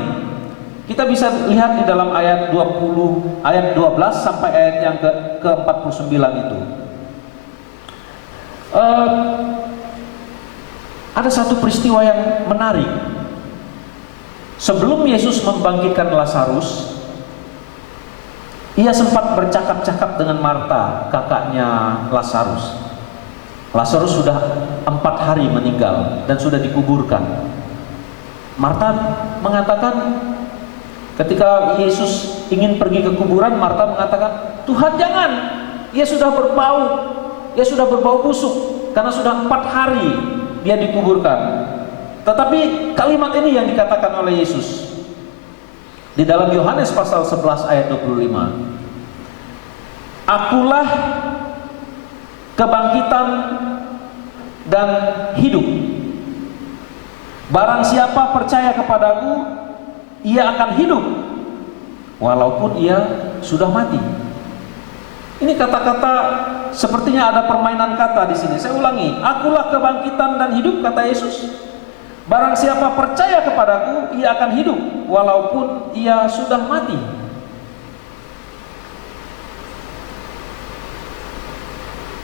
Kita bisa lihat di dalam ayat 20, ayat 12 sampai ayat yang ke-49 itu. Ada satu peristiwa yang menarik. Sebelum Yesus membangkitkan Lazarus, ia sempat bercakap-cakap dengan Marta, kakaknya Lazarus. Lazarus sudah 4 hari meninggal dan sudah dikuburkan. Marta mengatakan, ketika Yesus ingin pergi ke kuburan, Marta mengatakan, Tuhan jangan, ia sudah berbau busuk, karena sudah 4 hari dia dikuburkan. Tetapi kalimat ini yang dikatakan oleh Yesus di dalam Yohanes pasal 11 ayat 25. Akulah kebangkitan dan hidup. Barang siapa percaya kepadaku, ia akan hidup walaupun ia sudah mati. Ini kata-kata sepertinya ada permainan kata di sini. Saya ulangi, akulah kebangkitan dan hidup, kata Yesus. Barang siapa percaya kepadaku, ia akan hidup walaupun ia sudah mati.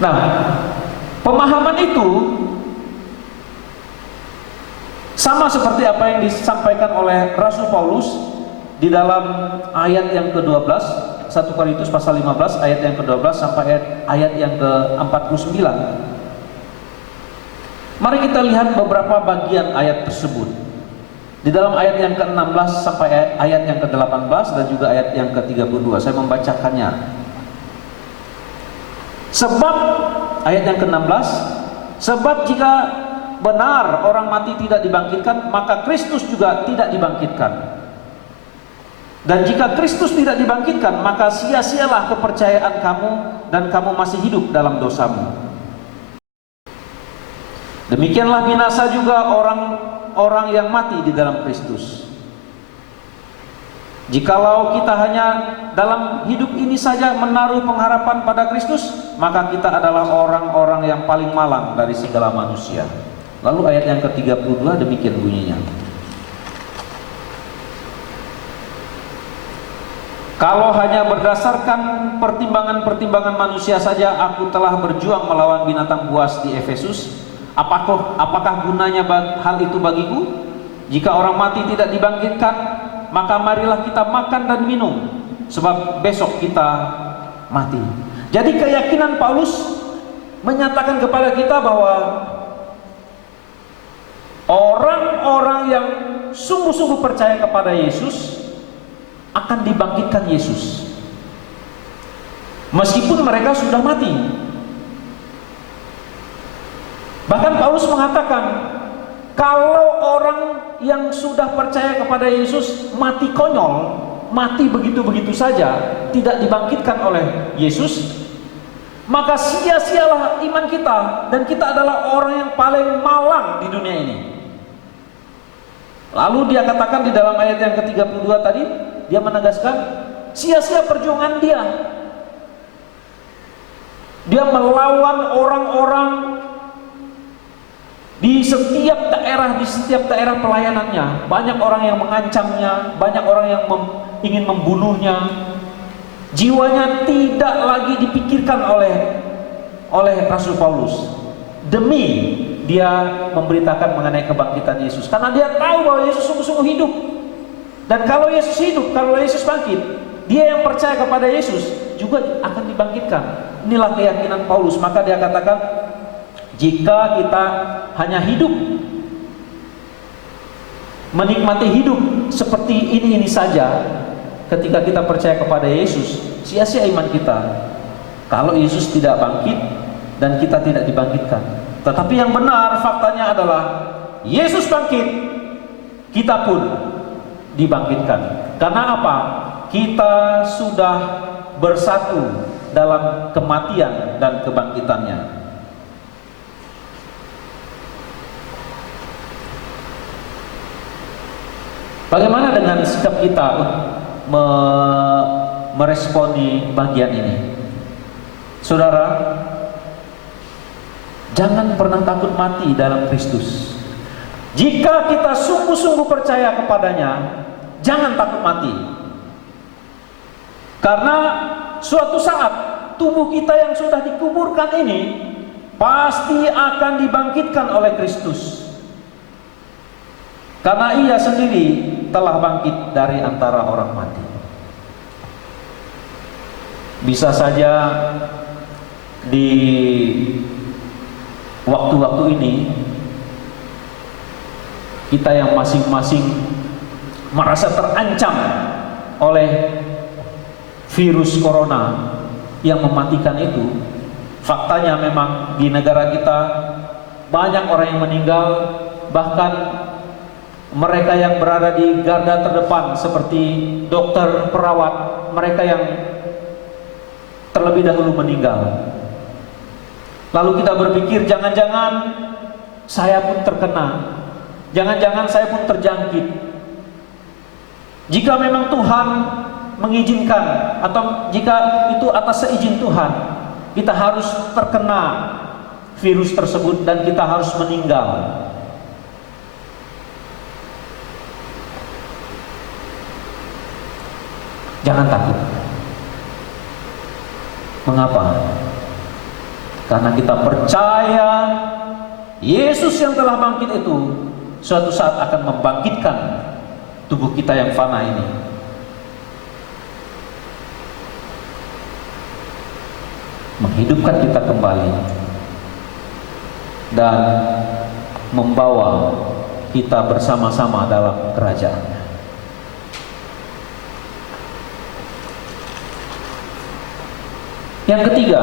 Nah, pemahaman itu sama seperti apa yang disampaikan oleh Rasul Paulus di dalam ayat yang ke-12, 1 Korintus pasal 15 ayat yang ke-12 sampai ayat yang ke-49. Mari kita lihat beberapa bagian ayat tersebut. Di dalam ayat yang ke-16 sampai ayat yang ke-18 dan juga ayat yang ke-32, saya membacakannya. Sebab ayat yang ke-16, sebab jika benar orang mati tidak dibangkitkan, maka Kristus juga tidak dibangkitkan. Dan jika Kristus tidak dibangkitkan, maka sia-sialah kepercayaan kamu dan kamu masih hidup dalam dosamu. Demikianlah binasa juga orang-orang yang mati di dalam Kristus. Jikalau kita hanya dalam hidup ini saja menaruh pengharapan pada Kristus, maka kita adalah orang-orang yang paling malang dari segala manusia. Lalu ayat yang ke-32 demikian bunyinya. Kalau hanya berdasarkan pertimbangan-pertimbangan manusia saja aku telah berjuang melawan binatang buas di Efesus, apakah gunanya hal itu bagiku? Jika orang mati tidak dibangkitkan, maka marilah kita makan dan minum, sebab besok kita mati. Jadi keyakinan Paulus menyatakan kepada kita bahwa orang-orang yang sungguh-sungguh percaya kepada Yesus akan dibangkitkan Yesus, meskipun mereka sudah mati. Bahkan Paulus mengatakan, kalau orang yang sudah percaya kepada Yesus mati konyol, mati begitu-begitu saja, tidak dibangkitkan oleh Yesus, maka sia-sialah iman kita, dan kita adalah orang yang paling malang di dunia ini. Lalu dia katakan di dalam ayat yang ke-32 tadi, dia menegaskan sia-sia perjuangan dia. Dia melawan orang-orang di setiap daerah pelayanannya. Banyak orang yang mengancamnya, banyak orang yang ingin membunuhnya. Jiwanya tidak lagi dipikirkan oleh Rasul Paulus demi dia memberitakan mengenai kebangkitan Yesus, karena dia tahu bahwa Yesus sungguh-sungguh hidup. Dan kalau Yesus hidup, kalau Yesus bangkit, dia yang percaya kepada Yesus juga akan dibangkitkan. Inilah keyakinan Paulus. Maka dia katakan, jika kita hanya hidup, menikmati hidup seperti ini saja, ketika kita percaya kepada Yesus, sia-sia iman kita. Kalau Yesus tidak bangkit dan kita tidak dibangkitkan. Tetapi yang benar faktanya adalah Yesus bangkit, kita pun dibangkitkan. Karena apa? Kita sudah bersatu dalam kematian dan kebangkitannya. Bagaimana dengan sikap kita meresponi bagian ini? Saudara, jangan pernah takut mati dalam Kristus. Jika kita sungguh-sungguh percaya kepadanya, jangan takut mati. Karena suatu saat tubuh kita yang sudah dikuburkan ini pasti akan dibangkitkan oleh Kristus. Karena ia sendiri telah bangkit dari antara orang mati. Bisa saja di waktu-waktu ini kita yang masing-masing merasa terancam oleh virus corona yang mematikan itu. Faktanya memang di negara kita banyak orang yang meninggal, bahkan mereka yang berada di garda terdepan seperti dokter, perawat, mereka yang terlebih dahulu meninggal. Lalu kita berpikir, jangan-jangan saya pun terkena, jangan-jangan saya pun terjangkit. Jika memang Tuhan mengizinkan, atau jika itu atas seizin Tuhan, kita harus terkena virus tersebut dan kita harus meninggal. Jangan takut. Mengapa? Karena kita percaya Yesus yang telah bangkit itu suatu saat akan membangkitkan tubuh kita yang fana ini. Menghidupkan kita kembali dan membawa kita bersama-sama dalam kerajaan. Yang ketiga,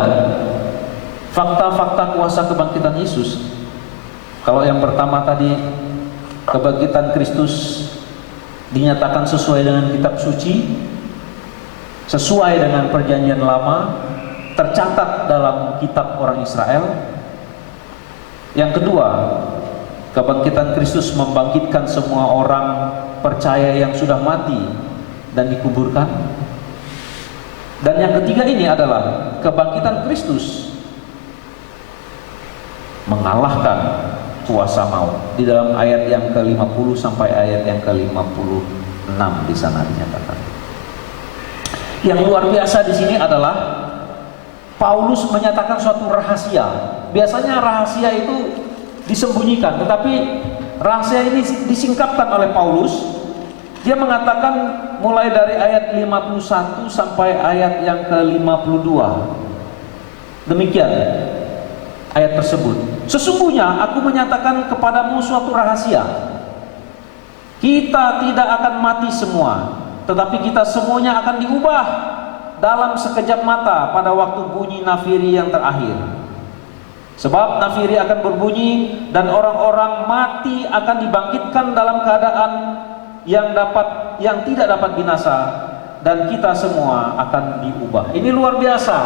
fakta-fakta kuasa kebangkitan Yesus. Kalau yang pertama tadi, kebangkitan Kristus dinyatakan sesuai dengan kitab suci, sesuai dengan perjanjian lama, tercatat dalam kitab orang Israel. Yang kedua, kebangkitan Kristus membangkitkan semua orang percaya yang sudah mati dan dikuburkan. Dan yang ketiga ini adalah kebangkitan Kristus mengalahkan kuasa maut. Di dalam ayat yang ke-50 sampai ayat yang ke-56 di sana dinyatakan. Yang luar biasa di sini adalah Paulus menyatakan suatu rahasia. Biasanya rahasia itu disembunyikan, tetapi rahasia ini disingkapkan oleh Paulus. Dia mengatakan mulai dari ayat 51 sampai ayat yang ke-52. Demikian ayat tersebut. Sesungguhnya aku menyatakan kepadamu suatu rahasia. Kita tidak akan mati semua, tetapi kita semuanya akan diubah dalam sekejap mata pada waktu bunyi nafiri yang terakhir. Sebab nafiri akan berbunyi dan orang-orang mati akan dibangkitkan dalam keadaan yang tidak dapat binasa, dan kita semua akan diubah. Ini luar biasa,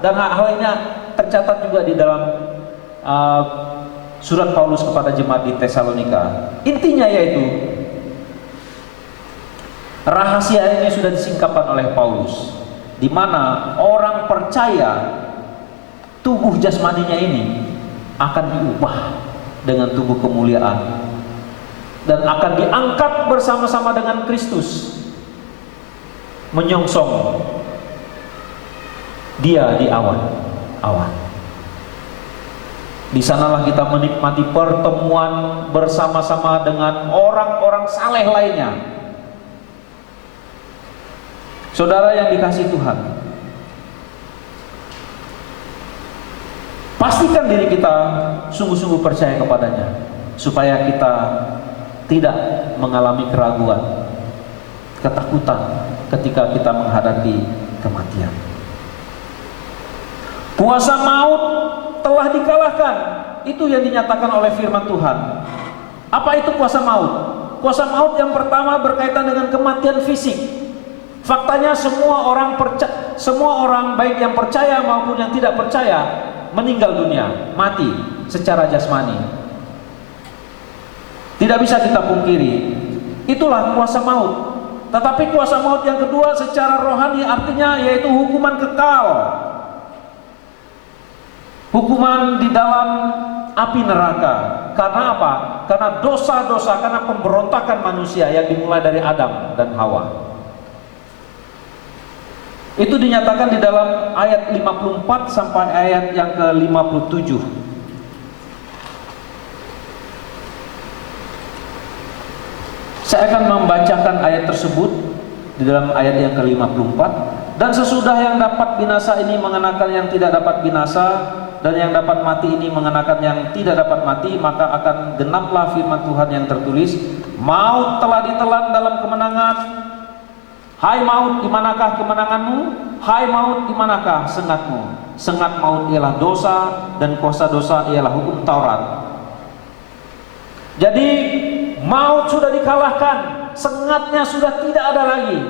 dan hal ini tercatat juga di dalam surat Paulus kepada jemaat di Tesalonika. Intinya yaitu rahasia ini sudah disingkapkan oleh Paulus, di mana orang percaya tubuh jasmaninya ini akan diubah dengan tubuh kemuliaan dan akan diangkat bersama-sama dengan Kristus, menyongsong Dia di awan. Di sanalah kita menikmati pertemuan bersama-sama dengan orang-orang saleh lainnya. Saudara yang dikasihi Tuhan, pastikan diri kita sungguh-sungguh percaya kepadanya, supaya kita tidak mengalami keraguan, ketakutan ketika kita menghadapi kematian. Kuasa maut telah dikalahkan. Itu yang dinyatakan oleh firman Tuhan. Apa itu kuasa maut? Kuasa maut yang pertama berkaitan dengan kematian fisik. Faktanya semua orang baik yang percaya maupun yang tidak percaya meninggal dunia, mati secara jasmani. Tidak bisa kita pungkiri. Itulah kuasa maut. Tetapi kuasa maut yang kedua secara rohani artinya yaitu hukuman kekal. Hukuman di dalam api neraka. Karena apa? Karena dosa-dosa, karena pemberontakan manusia yang dimulai dari Adam dan Hawa. Itu dinyatakan di dalam ayat 54 sampai ayat yang ke-57. Saya akan membacakan ayat tersebut di dalam ayat yang ke-54. Dan sesudah yang dapat binasa ini mengenakan yang tidak dapat binasa, dan yang dapat mati ini mengenakan yang tidak dapat mati, maka akan genaplah firman Tuhan yang tertulis, maut telah ditelan dalam kemenangan. Hai maut, di manakah kemenanganmu? Hai maut, di manakah sengatmu? Sengat maut ialah dosa, dan kuasa dosa ialah hukum Taurat. Jadi maut sudah dikalahkan, sengatnya sudah tidak ada lagi.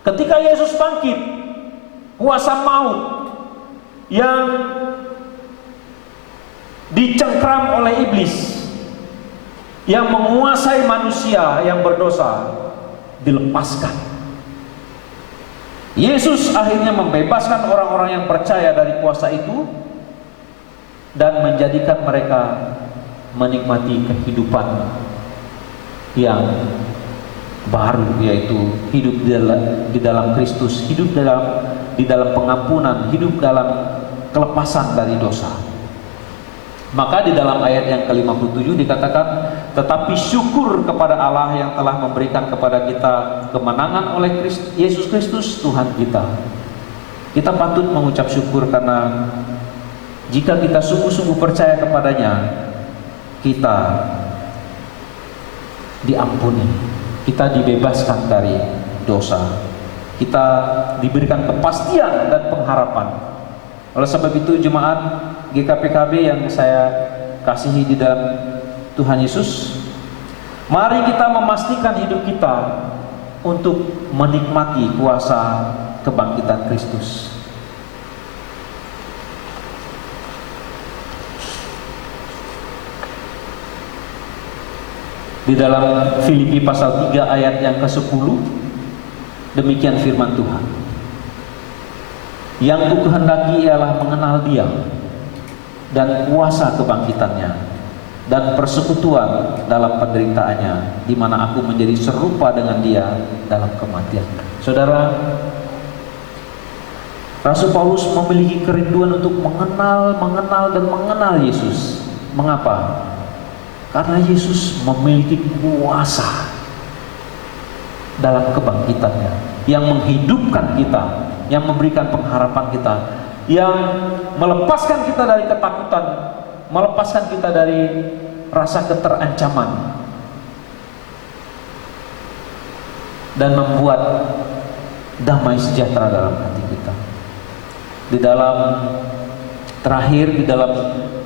Ketika Yesus bangkit, kuasa maut yang dicengkram oleh iblis yang menguasai manusia yang berdosa dilepaskan. Yesus akhirnya membebaskan orang-orang yang percaya dari kuasa itu dan menjadikan mereka menikmati kehidupan yang baru, yaitu hidup di dalam Kristus, hidup di dalam pengampunan, hidup dalam kelepasan dari dosa. Maka di dalam ayat yang ke-57 dikatakan, tetapi syukur kepada Allah yang telah memberikan kepada kita kemenangan oleh Yesus Kristus Tuhan kita. Kita patut mengucap syukur karena jika kita sungguh-sungguh percaya kepadanya, kita diampuni, kita dibebaskan dari dosa, kita diberikan kepastian dan pengharapan. Oleh sebab itu jemaat GKPKB yang saya kasihi di dalam Tuhan Yesus, mari kita memastikan hidup kita untuk menikmati kuasa kebangkitan Kristus. Di dalam Filipi pasal 3 ayat yang ke-10, demikian firman Tuhan. Yang ku kehendaki ialah mengenal Dia dan kuasa kebangkitannya dan persekutuan dalam penderitaannya, di mana aku menjadi serupa dengan Dia dalam kematian. Saudara, Rasul Paulus memiliki kerinduan untuk mengenal dan mengenal Yesus. Mengapa? Karena Yesus memiliki kuasa dalam kebangkitannya yang menghidupkan kita, yang memberikan pengharapan kita, yang melepaskan kita dari ketakutan, melepaskan kita dari rasa keterancaman, dan membuat damai sejahtera dalam hati kita. Di dalam terakhir di dalam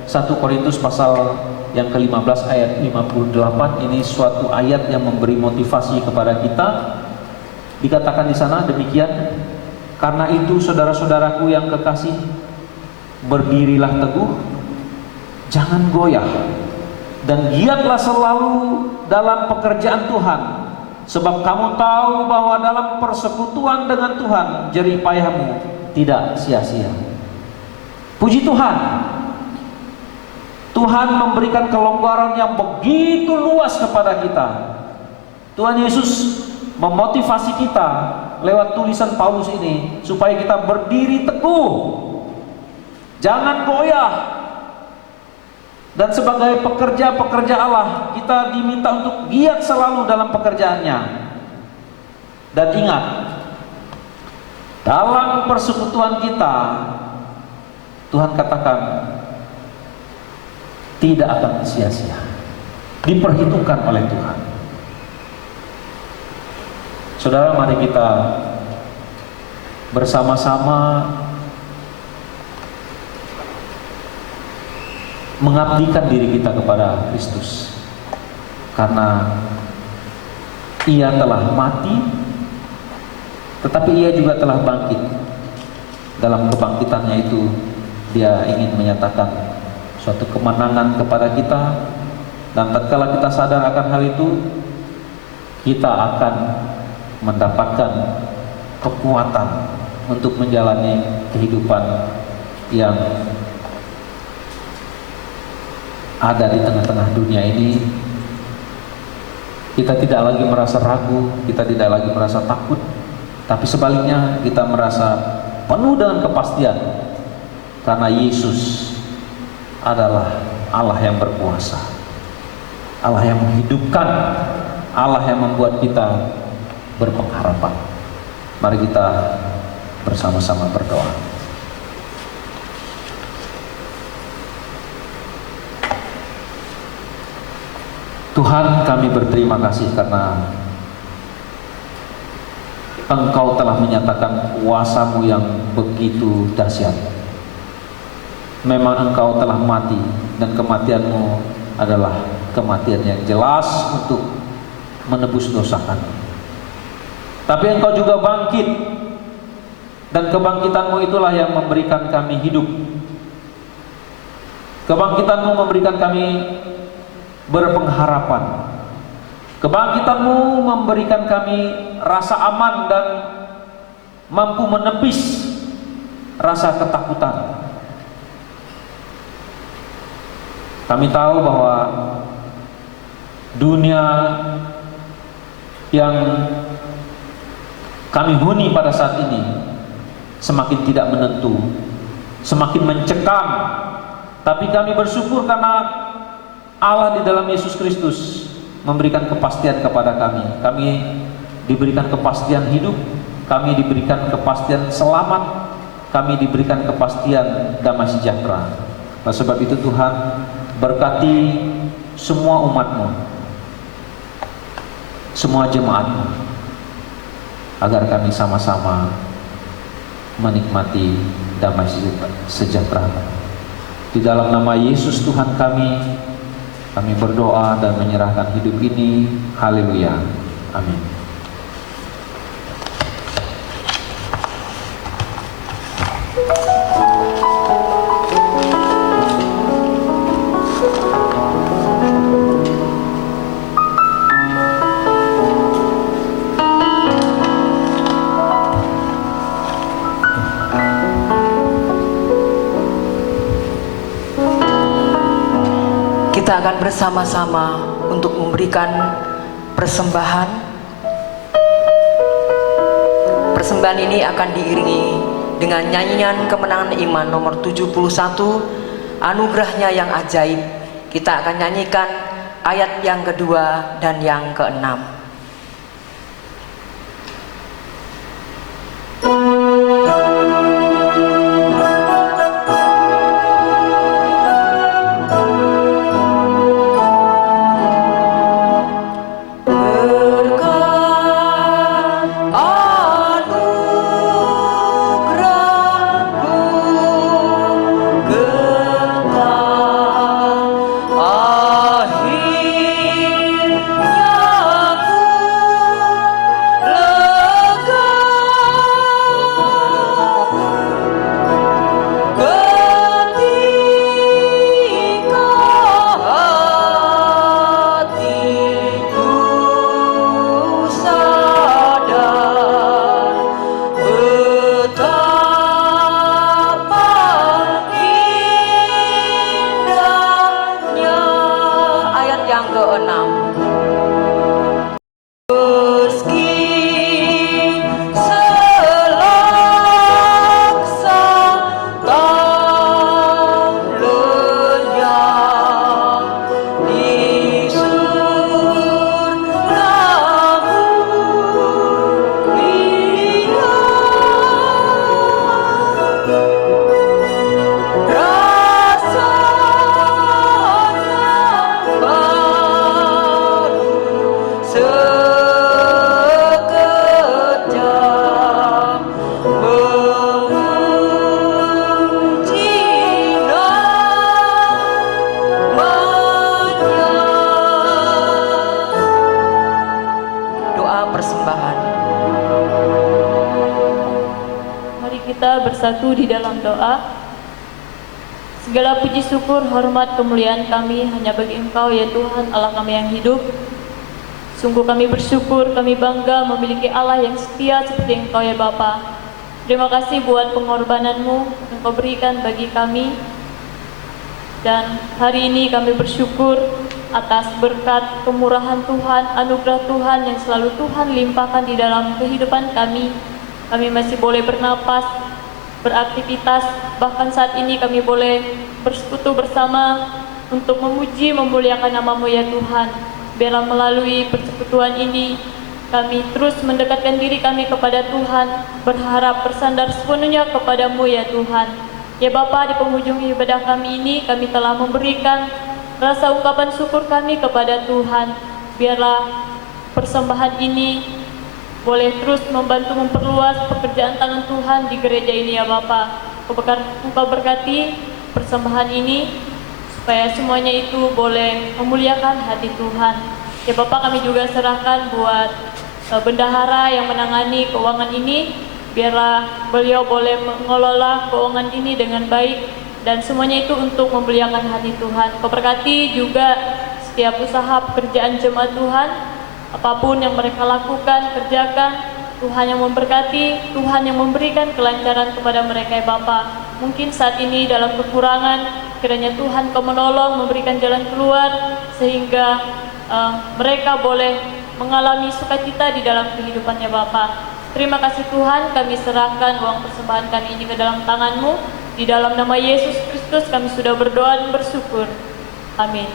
1 Korintus pasal yang ke-15 ayat 58, ini suatu ayat yang memberi motivasi kepada kita. Dikatakan di sana demikian, karena itu saudara-saudaraku yang kekasih, berdirilah teguh, jangan goyah, dan giatlah selalu dalam pekerjaan Tuhan, sebab kamu tahu bahwa dalam persekutuan dengan Tuhan jerih payahmu tidak sia-sia. Puji Tuhan, Tuhan memberikan kelonggaran yang begitu luas kepada kita. Tuhan Yesus memotivasi kita lewat tulisan Paulus ini supaya kita berdiri teguh, jangan goyah, Dan sebagai pekerja-pekerja Allah, kita diminta untuk giat selalu dalam pekerjaannya. Dan ingat, dalam persekutuan kita, Tuhan katakan tidak akan sia-sia, diperhitungkan oleh Tuhan. Saudara, mari kita bersama-sama mengabdikan diri kita kepada Kristus, karena Ia telah mati, tetapi Ia juga telah bangkit. Dalam kebangkitannya itu, Dia ingin menyatakan suatu kemenangan kepada kita, dan tatkala kita sadar akan hal itu, kita akan mendapatkan kekuatan untuk menjalani kehidupan yang ada di tengah-tengah dunia ini. Kita tidak lagi merasa ragu, kita tidak lagi merasa takut, tapi sebaliknya kita merasa penuh dengan kepastian, karena Yesus adalah Allah yang berkuasa, Allah yang menghidupkan, Allah yang membuat kita berpengharapan. Mari kita bersama-sama berdoa. Tuhan, kami berterima kasih karena Engkau telah menyatakan kuasa-Mu yang begitu dahsyat. Memang Engkau telah mati, dan kematian-Mu adalah kematian yang jelas untuk menebus dosa kami. Tapi Engkau juga bangkit, dan kebangkitan-Mu itulah yang memberikan kami hidup. Kebangkitan-Mu memberikan kami berpengharapan. Kebangkitan-Mu memberikan kami rasa aman dan mampu menepis rasa ketakutan. Kami tahu bahwa dunia yang kami huni pada saat ini semakin tidak menentu, semakin mencekam. Tapi kami bersyukur karena Allah di dalam Yesus Kristus memberikan kepastian kepada kami. Kami diberikan kepastian hidup, kami diberikan kepastian selamat, kami diberikan kepastian damai sejahtera. Nah, sebab itu Tuhan, berkati semua umat-Mu, semua jemaat-Mu, agar kami sama-sama menikmati damai sejahtera. Di dalam nama Yesus Tuhan kami berdoa dan menyerahkan hidup ini. Haleluya. Amin. Kita akan bersama-sama untuk memberikan persembahan. Persembahan ini akan diiringi dengan nyanyian kemenangan iman nomor 71, Anugerahnya yang ajaib. Kita akan nyanyikan ayat yang kedua dan yang keenam. Akhirnya kita bersatu di dalam doa. Segala puji syukur, hormat, kemuliaan kami hanya bagi Engkau ya Tuhan Allah kami yang hidup. Sungguh kami bersyukur, kami bangga memiliki Allah yang setia seperti Engkau ya Bapa. Terima kasih buat pengorbanan-Mu yang Kau berikan bagi kami. Dan hari ini kami bersyukur atas berkat kemurahan Tuhan, anugerah Tuhan yang selalu Tuhan limpahkan di dalam kehidupan kami. Kami masih boleh bernapas, beraktivitas, bahkan saat ini kami boleh bersekutu bersama untuk memuji, memuliakan nama-Mu ya Tuhan. Biarlah melalui persekutuan ini kami terus mendekatkan diri kami kepada Tuhan, berharap bersandar sepenuhnya kepada-Mu ya Tuhan. Ya Bapa, di penghujung ibadah kami ini kami telah memberikan rasa ungkapan syukur kami kepada Tuhan. Biarlah persembahan ini boleh terus membantu memperluas pekerjaan tangan Tuhan di gereja ini ya Bapa. Engkau berkati persembahan ini supaya semuanya itu boleh memuliakan hati Tuhan. Ya Bapa, kami juga serahkan buat bendahara yang menangani keuangan ini. Biarlah beliau boleh mengelola keuangan ini dengan baik dan semuanya itu untuk memuliakan hati Tuhan. Kau berkati juga setiap usaha pekerjaan jemaat Tuhan, apapun yang mereka lakukan, kerjakan, Tuhan yang memberkati, Tuhan yang memberikan kelancaran kepada mereka ya Bapa. Mungkin saat ini dalam kekurangan, kiranya Tuhan Kau menolong, memberikan jalan keluar sehingga mereka boleh mengalami sukacita di dalam kehidupannya Bapa. Terima kasih Tuhan, kami serahkan uang persembahan kami ini ke dalam tangan-Mu. Di dalam nama Yesus Kristus kami sudah berdoa dan bersyukur. Amin.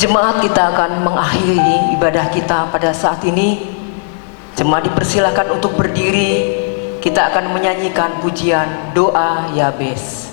Jemaat, kita akan mengakhiri ibadah kita pada saat ini. Jemaat dipersilakan untuk berdiri. Kita akan menyanyikan pujian doa Yabes.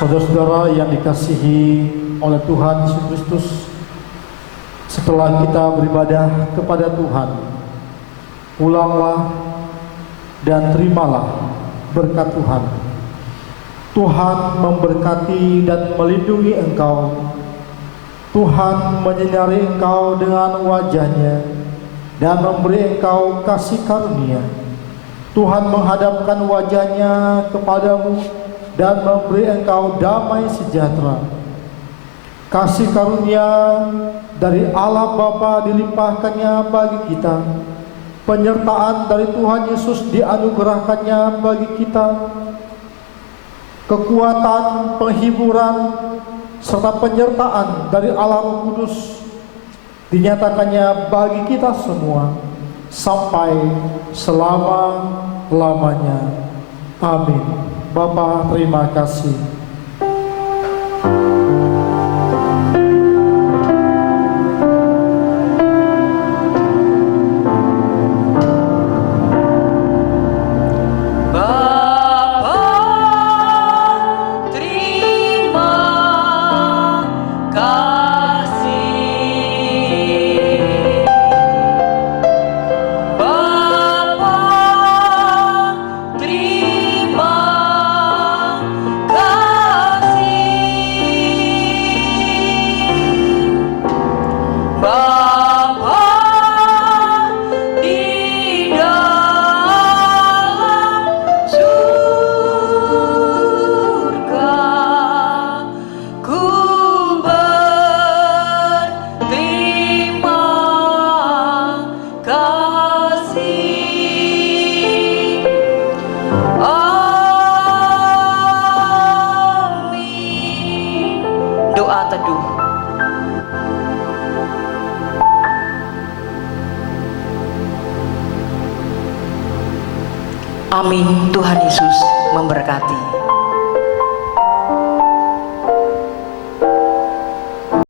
Saudara-saudara yang dikasihi oleh Tuhan Yesus Kristus, setelah kita beribadah kepada Tuhan, pulanglah dan terimalah berkat Tuhan. Tuhan memberkati dan melindungi engkau. Tuhan menyinari engkau dengan wajah-Nya dan memberi engkau kasih karunia. Tuhan menghadapkan wajah-Nya kepadamu dan memberi engkau damai sejahtera. Kasih karunia dari Allah Bapa dilimpahkannya bagi kita. Penyertaan dari Tuhan Yesus dianugerahkannya bagi kita. Kekuatan, penghiburan, serta penyertaan dari Allah Roh Kudus dinyatakannya bagi kita semua sampai selama-lamanya. Amin. Bapa, terima kasih. Bapa Amin. Tuhan Yesus memberkati.